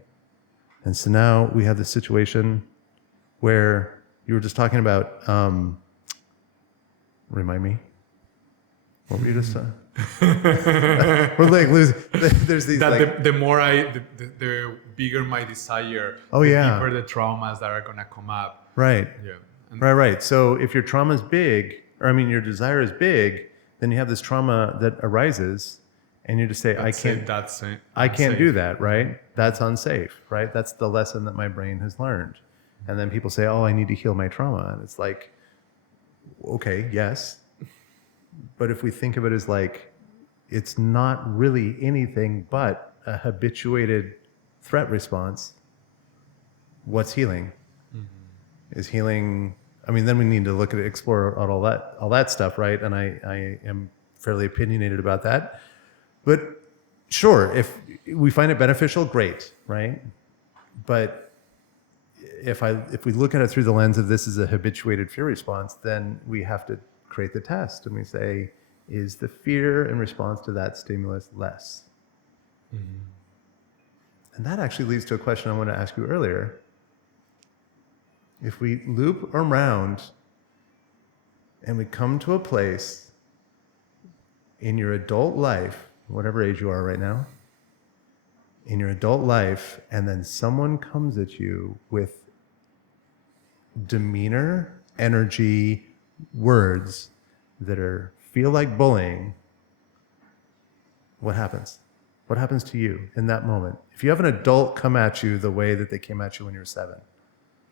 And so now we have this situation where you were just talking about, remind me, what were you just saying? We're like there's these That the more the bigger my desire, Oh, the yeah. deeper the traumas that are gonna come up. right. Yeah. And Right. So if your trauma is big, or I mean, your desire is big, then you have this trauma that arises, and you just say, that's it, I can't do that, right? That's unsafe, right? That's the lesson that my brain has learned. And then people say, oh, I need to heal my trauma. And it's like, okay, yes. But if we think of it as like, it's not really anything but a habituated threat response, what's healing? Is healing, I mean, then we need to look at explore all that stuff, right? And I am fairly opinionated about that. But sure, if we find it beneficial, great, right? But if we look at it through the lens of this is a habituated fear response, then we have to create the test and we say, is the fear in response to that stimulus less? And that actually leads to a question I want to ask you earlier. If we loop around and we come to a place in your adult life, whatever age you are right now, in your adult life, and then someone comes at you with demeanor, energy, words that feel like bullying, what happens? What happens to you in that moment? If you have an adult come at you the way that they came at you when you were 7,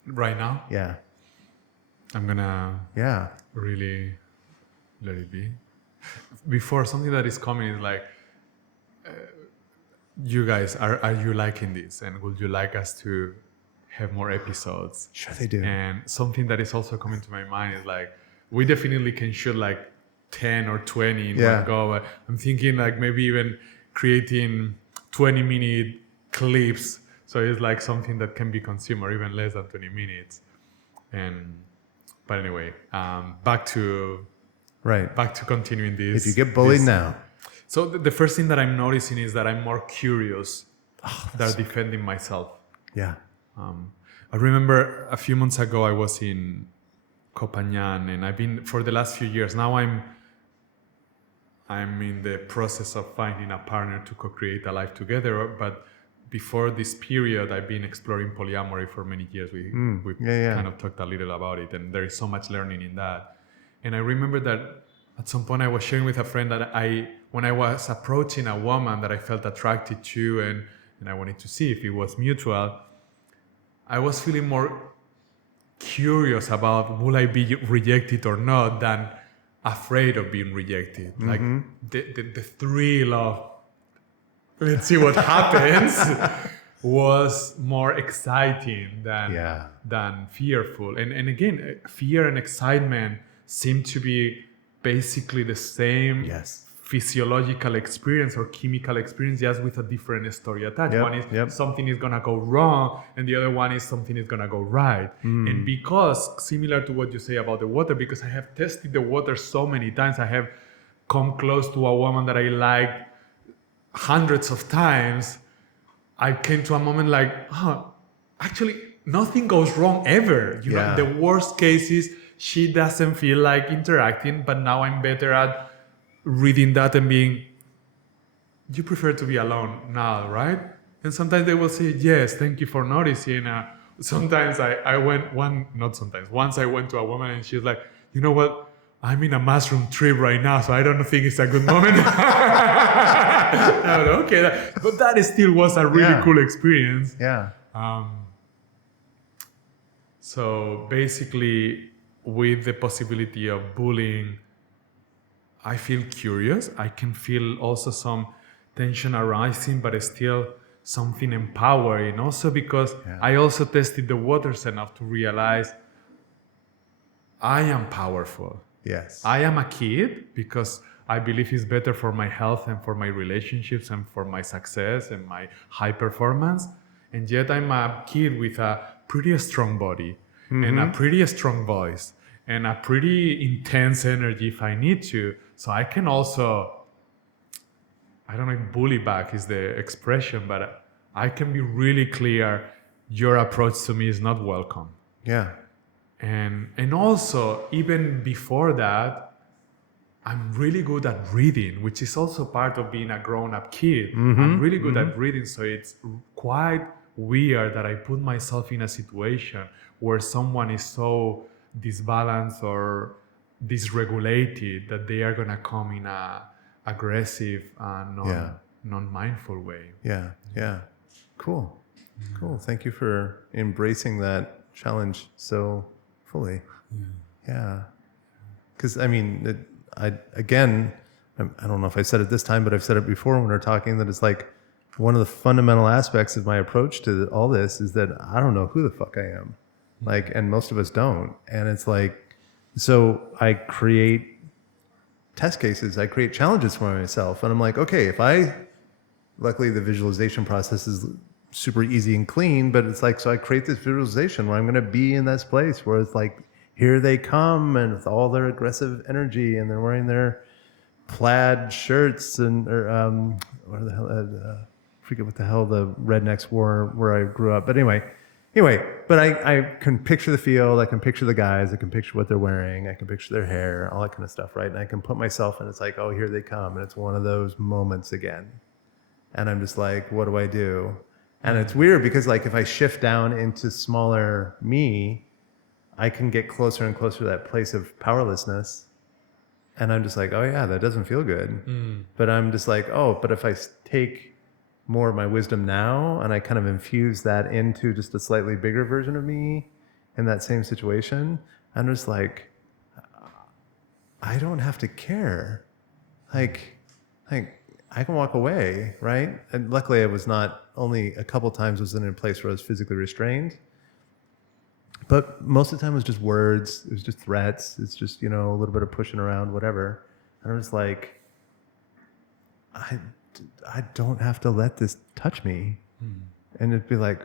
right now, yeah, I'm gonna yeah, really let it be. Before, something that is coming is like, you guys, are you liking this? And would you like us to have more episodes? sure they do. And something that is also coming to my mind is like, we definitely can shoot like 10 or 20 in Yeah. one go. But I'm thinking like maybe even creating 20-minute clips. So it's like something that can be consumed, or even less than 20 minutes. But anyway, back to Right. continuing this. If you get bullied this- now, So the first thing that I'm noticing is that I'm more curious than defending myself. yeah, I remember a few months ago I was in Copañan, and I've been for the last few years. Now I'm in the process of finding a partner to co-create a life together. But before this period, I've been exploring polyamory for many years. We yeah. kind of talked a little about it, and there is so much learning in that. And I remember that at some point I was sharing with a friend that when I was approaching a woman that I felt attracted to, and I wanted to see if it was mutual, I was feeling more curious about will I be rejected or not than afraid of being rejected. Like the thrill of let's see what happens was more exciting than fearful. And again, fear and excitement seem to be basically the same physiological experience or chemical experience, just with a different story attached. Yep, One is yep. something is gonna go wrong, and the other one is something is gonna go right. And because, similar to what you say about the water, because I have tested the water so many times, I have come close to a woman that I liked hundreds of times, I came to a moment like, actually nothing goes wrong ever. You know, the worst case is she doesn't feel like interacting, but now I'm better at reading that and being, you prefer to be alone now, right? And sometimes they will say, yes, thank you for noticing. Sometimes once I went to a woman and she's like, you know what? I'm in a mushroom trip right now, so I don't think it's a good moment. Okay, but that still was a really cool experience. yeah, So basically, with the possibility of bullying, I feel curious. I can feel also some tension arising, but still something empowering. Also because I also tested the waters enough to realize I am powerful. yes, I am a kid because I believe is better for my health and for my relationships and for my success and my high performance. And yet I'm a kid with a pretty strong body and a pretty strong voice and a pretty intense energy if I need to. So I can also, I don't know if bully back is the expression, but I can be really clear. Your approach to me is not welcome. Yeah. And also, even before that, I'm really good at reading, which is also part of being a grown-up kid. I'm really good at reading, so it's quite weird that I put myself in a situation where someone is so disbalanced or dysregulated that they are gonna come in a aggressive, non-mindful way. Yeah. Yeah. Cool. Cool. Thank you for embracing that challenge so fully. Yeah. Because I mean, I don't know if I said it this time, but I've said it before when we we're talking, that it's like one of the fundamental aspects of my approach to all this is that I don't know who the fuck I am. Like, and most of us don't. And it's like, so I create test cases, I create challenges for myself. And I'm like, okay, luckily the visualization process is super easy and clean, but it's like, so I create this visualization where I'm going to be in this place where it's like, here they come, and with all their aggressive energy, and they're wearing their plaid shirts and what the hell? Forget what the hell the rednecks wore where I grew up. But anyway, but I can picture the field, I can picture the guys, I can picture what they're wearing, I can picture their hair, all that kind of stuff, right? And I can put myself in. It's like, oh, here they come, and it's one of those moments again, and I'm just like, what do I do? And it's weird because like if I shift down into smaller me, I can get closer and closer to that place of powerlessness. And I'm just like, oh yeah, that doesn't feel good. But I'm just like, oh, but if I take more of my wisdom now and I kind of infuse that into just a slightly bigger version of me in that same situation, I'm just like, I don't have to care. Like I can walk away, right? And luckily I was not only a couple times was in a place where I was physically restrained. But most of the time it was just words, it was just threats, it's just, a little bit of pushing around, whatever. And I was like, I don't have to let this touch me. And it'd be like,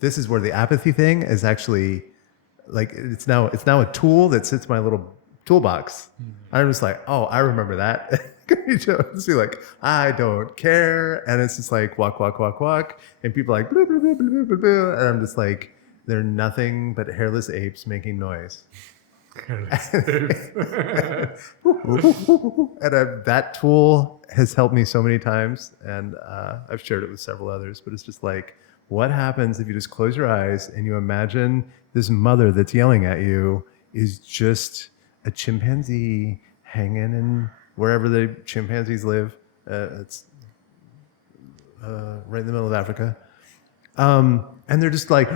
this is where the apathy thing is actually, like, it's now a tool that sits in my little toolbox. I'm just like, oh, I remember that. Just be like, I don't care. And it's just like, walk. And people are like, blah, blah, blah, blah, blah, blah. And I'm just like, they're nothing but hairless apes making noise. And that tool has helped me so many times, and I've shared it with several others, but it's just like, what happens if you just close your eyes and you imagine this mother that's yelling at you is just a chimpanzee hanging in wherever the chimpanzees live. It's right in the middle of Africa. And they're just like,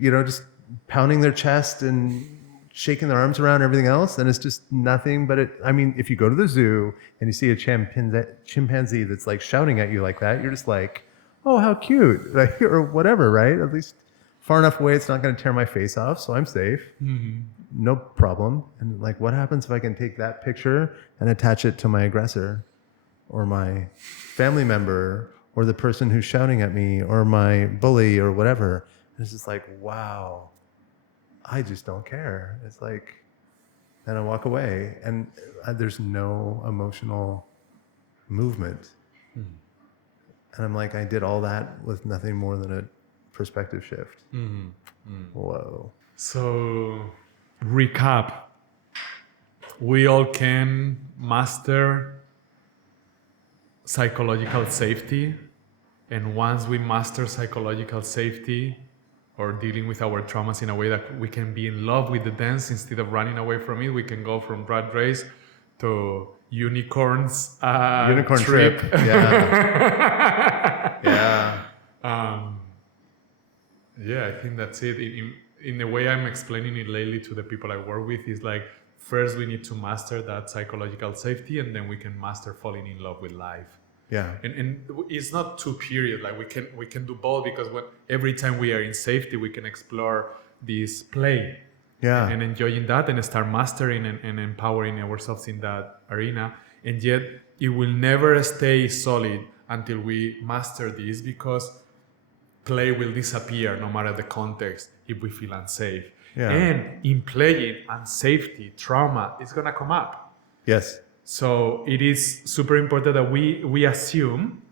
just pounding their chest and shaking their arms around and everything else. And it's just nothing but if you go to the zoo and you see a chimpanzee that's like shouting at you like that, you're just like, oh, how cute, like, or whatever, right? At least far enough away, it's not going to tear my face off, so I'm safe. No problem. And like, what happens if I can take that picture and attach it to my aggressor or my family member or the person who's shouting at me, or my bully, or whatever? And it's just like, wow, I just don't care. It's like, and I walk away, and there's no emotional movement. And I'm like, I did all that with nothing more than a perspective shift. Whoa. So, recap. We all can master psychological safety, and once we master psychological safety or dealing with our traumas in a way that we can be in love with the dance instead of running away from it, we can go from rat race to unicorn trip. Yeah. Yeah, I think that's it. In the way I'm explaining it lately to the people I work with, is like, first we need to master that psychological safety, and then we can master falling in love with life. Yeah. And it's not two period. Like we can do both, because every time we are in safety, we can explore this play. Yeah. and enjoying that and start mastering and empowering ourselves in that arena. And yet it will never stay solid until we master this, because play will disappear no matter the context if we feel unsafe. Yeah. And in playing, unsafety, trauma is going to come up. Yes. So it is super important that we assume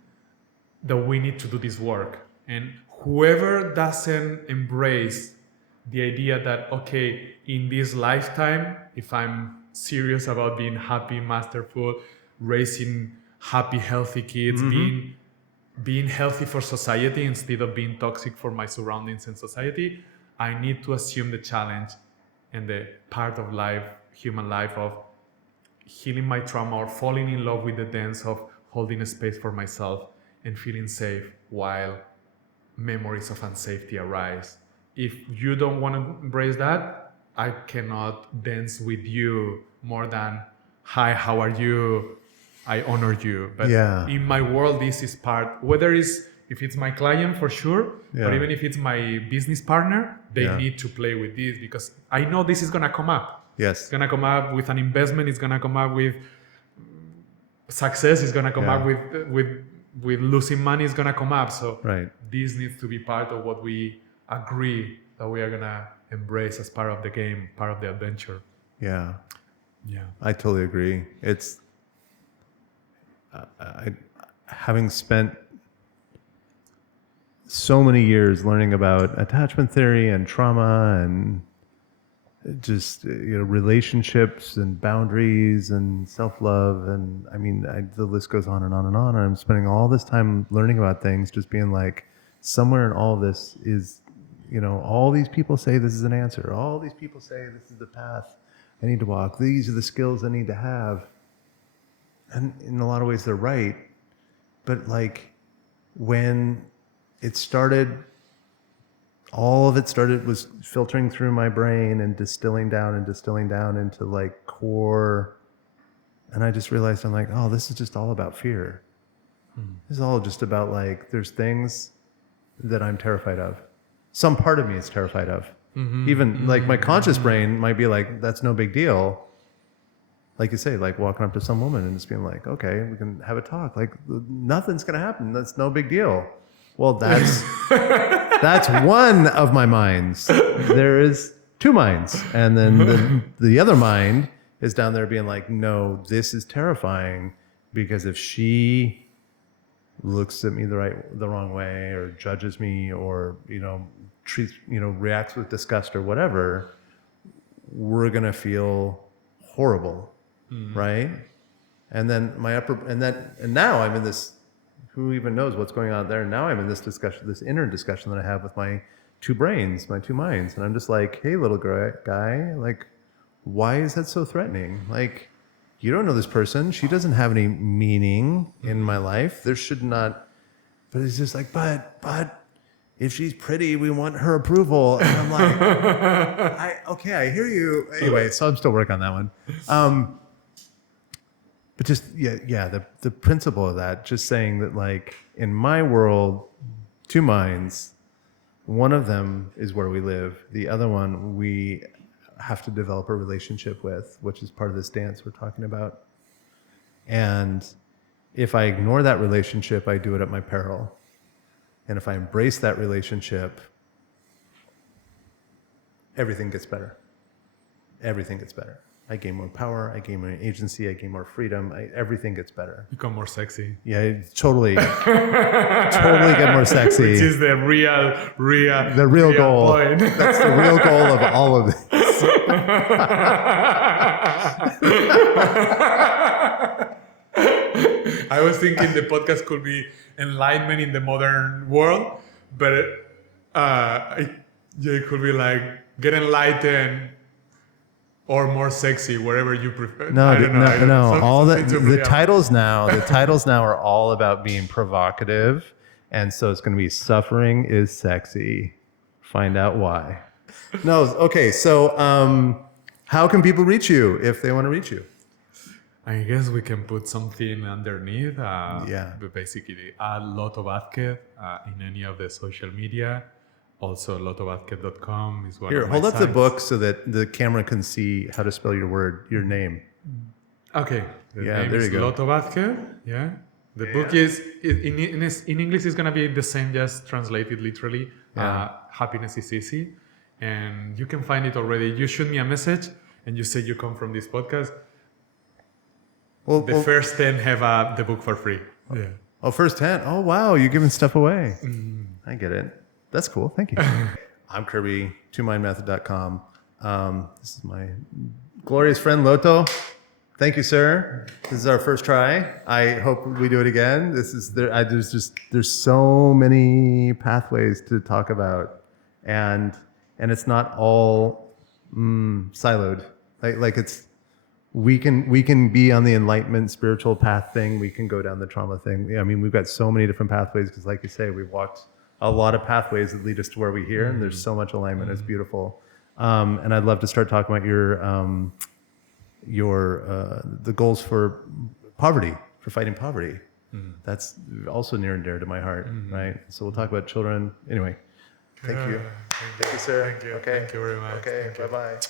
that we need to do this work. And whoever doesn't embrace the idea that, okay, in this lifetime, if I'm serious about being happy, masterful, raising happy, healthy kids, being healthy for society instead of being toxic for my surroundings and society, I need to assume the challenge and the part of life, human life, of healing my trauma or falling in love with the dance of holding a space for myself and feeling safe while memories of unsafety arise. If you don't want to embrace that, I cannot dance with you more than, hi, how are you? I honor you. But Yeah. in my world, this is part, if it's my client, for sure, but even if it's my business partner, they need to play with this, because I know this is going to come up. Yes. It's going to come up with an investment. It's going to come up with success. It's going to come up with losing money. It's going to come up. So this needs to be part of what we agree that we are going to embrace as part of the game, part of the adventure. Yeah. Yeah. I totally agree. It's having spent so many years learning about attachment theory and trauma and just relationships and boundaries and self-love, and I mean the list goes on and on and on, and I'm spending all this time learning about things, just being like, somewhere in all this is, all these people say this is an answer, all these people say this is the path I need to walk, these are the skills I need to have, and in a lot of ways they're right, but like when it started, all of it started was filtering through my brain and distilling down into like core. And I just realized, I'm like, oh, this is just all about fear. This is all just about like, there's things that I'm terrified of. Some part of me is terrified of. Even like my conscious brain might be like, that's no big deal. Like you say, like walking up to some woman and just being like, okay, we can have a talk. Like nothing's going to happen. That's no big deal. Well, that's one of my minds. There is two minds. And then the other mind is down there being like, no, this is terrifying, because if she looks at me the wrong way, or judges me, or, treats, reacts with disgust or whatever, we're going to feel horrible. Right. And then and now I'm in this, who even knows what's going on there? Now I'm in this discussion, this inner discussion that I have with my two brains, my two minds. And I'm just like, hey, little guy, like, why is that so threatening? Like, you don't know this person. She doesn't have any meaning in my life. There should not, but it's just like, but if she's pretty, we want her approval. And I'm like, okay, I hear you. Anyway, so I'm still working on that one. But just, the principle of that, just saying that, like, in my world, two minds, one of them is where we live. The other one we have to develop a relationship with, which is part of this dance we're talking about. And if I ignore that relationship, I do it at my peril. And if I embrace that relationship, everything gets better. Everything gets better. I gain more power, I gain more agency, I gain more freedom, everything gets better. Become more sexy. Yeah, totally. Totally get more sexy. Which is the real goal. Point. That's the real goal of all of this. I was thinking the podcast could be enlightenment in the modern world, but it could be like get enlightened or more sexy, wherever you prefer. No. All the titles now are all about being provocative, and so it's going to be suffering is sexy. Find out why. No, okay. So, how can people reach you if they want to reach you? I guess we can put something underneath. Yeah. But basically, a lot of Vázquez in any of the social media. Also, lotovazquez.com is one Here, of my hold up the sites. book so that the camera can see how to spell your name. Okay. The Yeah, name there is you go. Loto Vazquez. Yeah. The book is in English is gonna be the same, just translated literally. Yeah. Happiness is easy, and you can find it already. You shoot me a message and you say you come from this podcast. Well, The first 10 have the book for free. Yeah. oh, first 10. Oh, wow. You're giving stuff away. I get it. That's cool. Thank you. I'm Kirby, twomindmethod.com. This is my glorious friend Loto. Thank you, sir. This is our first try. I hope we do it again. This is there's so many pathways to talk about, and it's not all siloed. Like it's we can be on the enlightenment spiritual path thing. We can go down the trauma thing. Yeah, I mean, we've got so many different pathways because, like you say, we've walked a lot of pathways that lead us to where we're here, and there's so much alignment. It's beautiful. And I'd love to start talking about the goals for poverty, for fighting poverty. That's also near and dear to my heart, right? So we'll talk about children. Anyway, thank you. Thank you, sir. Thank you. Okay. Thank you very much. Okay, Thank you. bye-bye.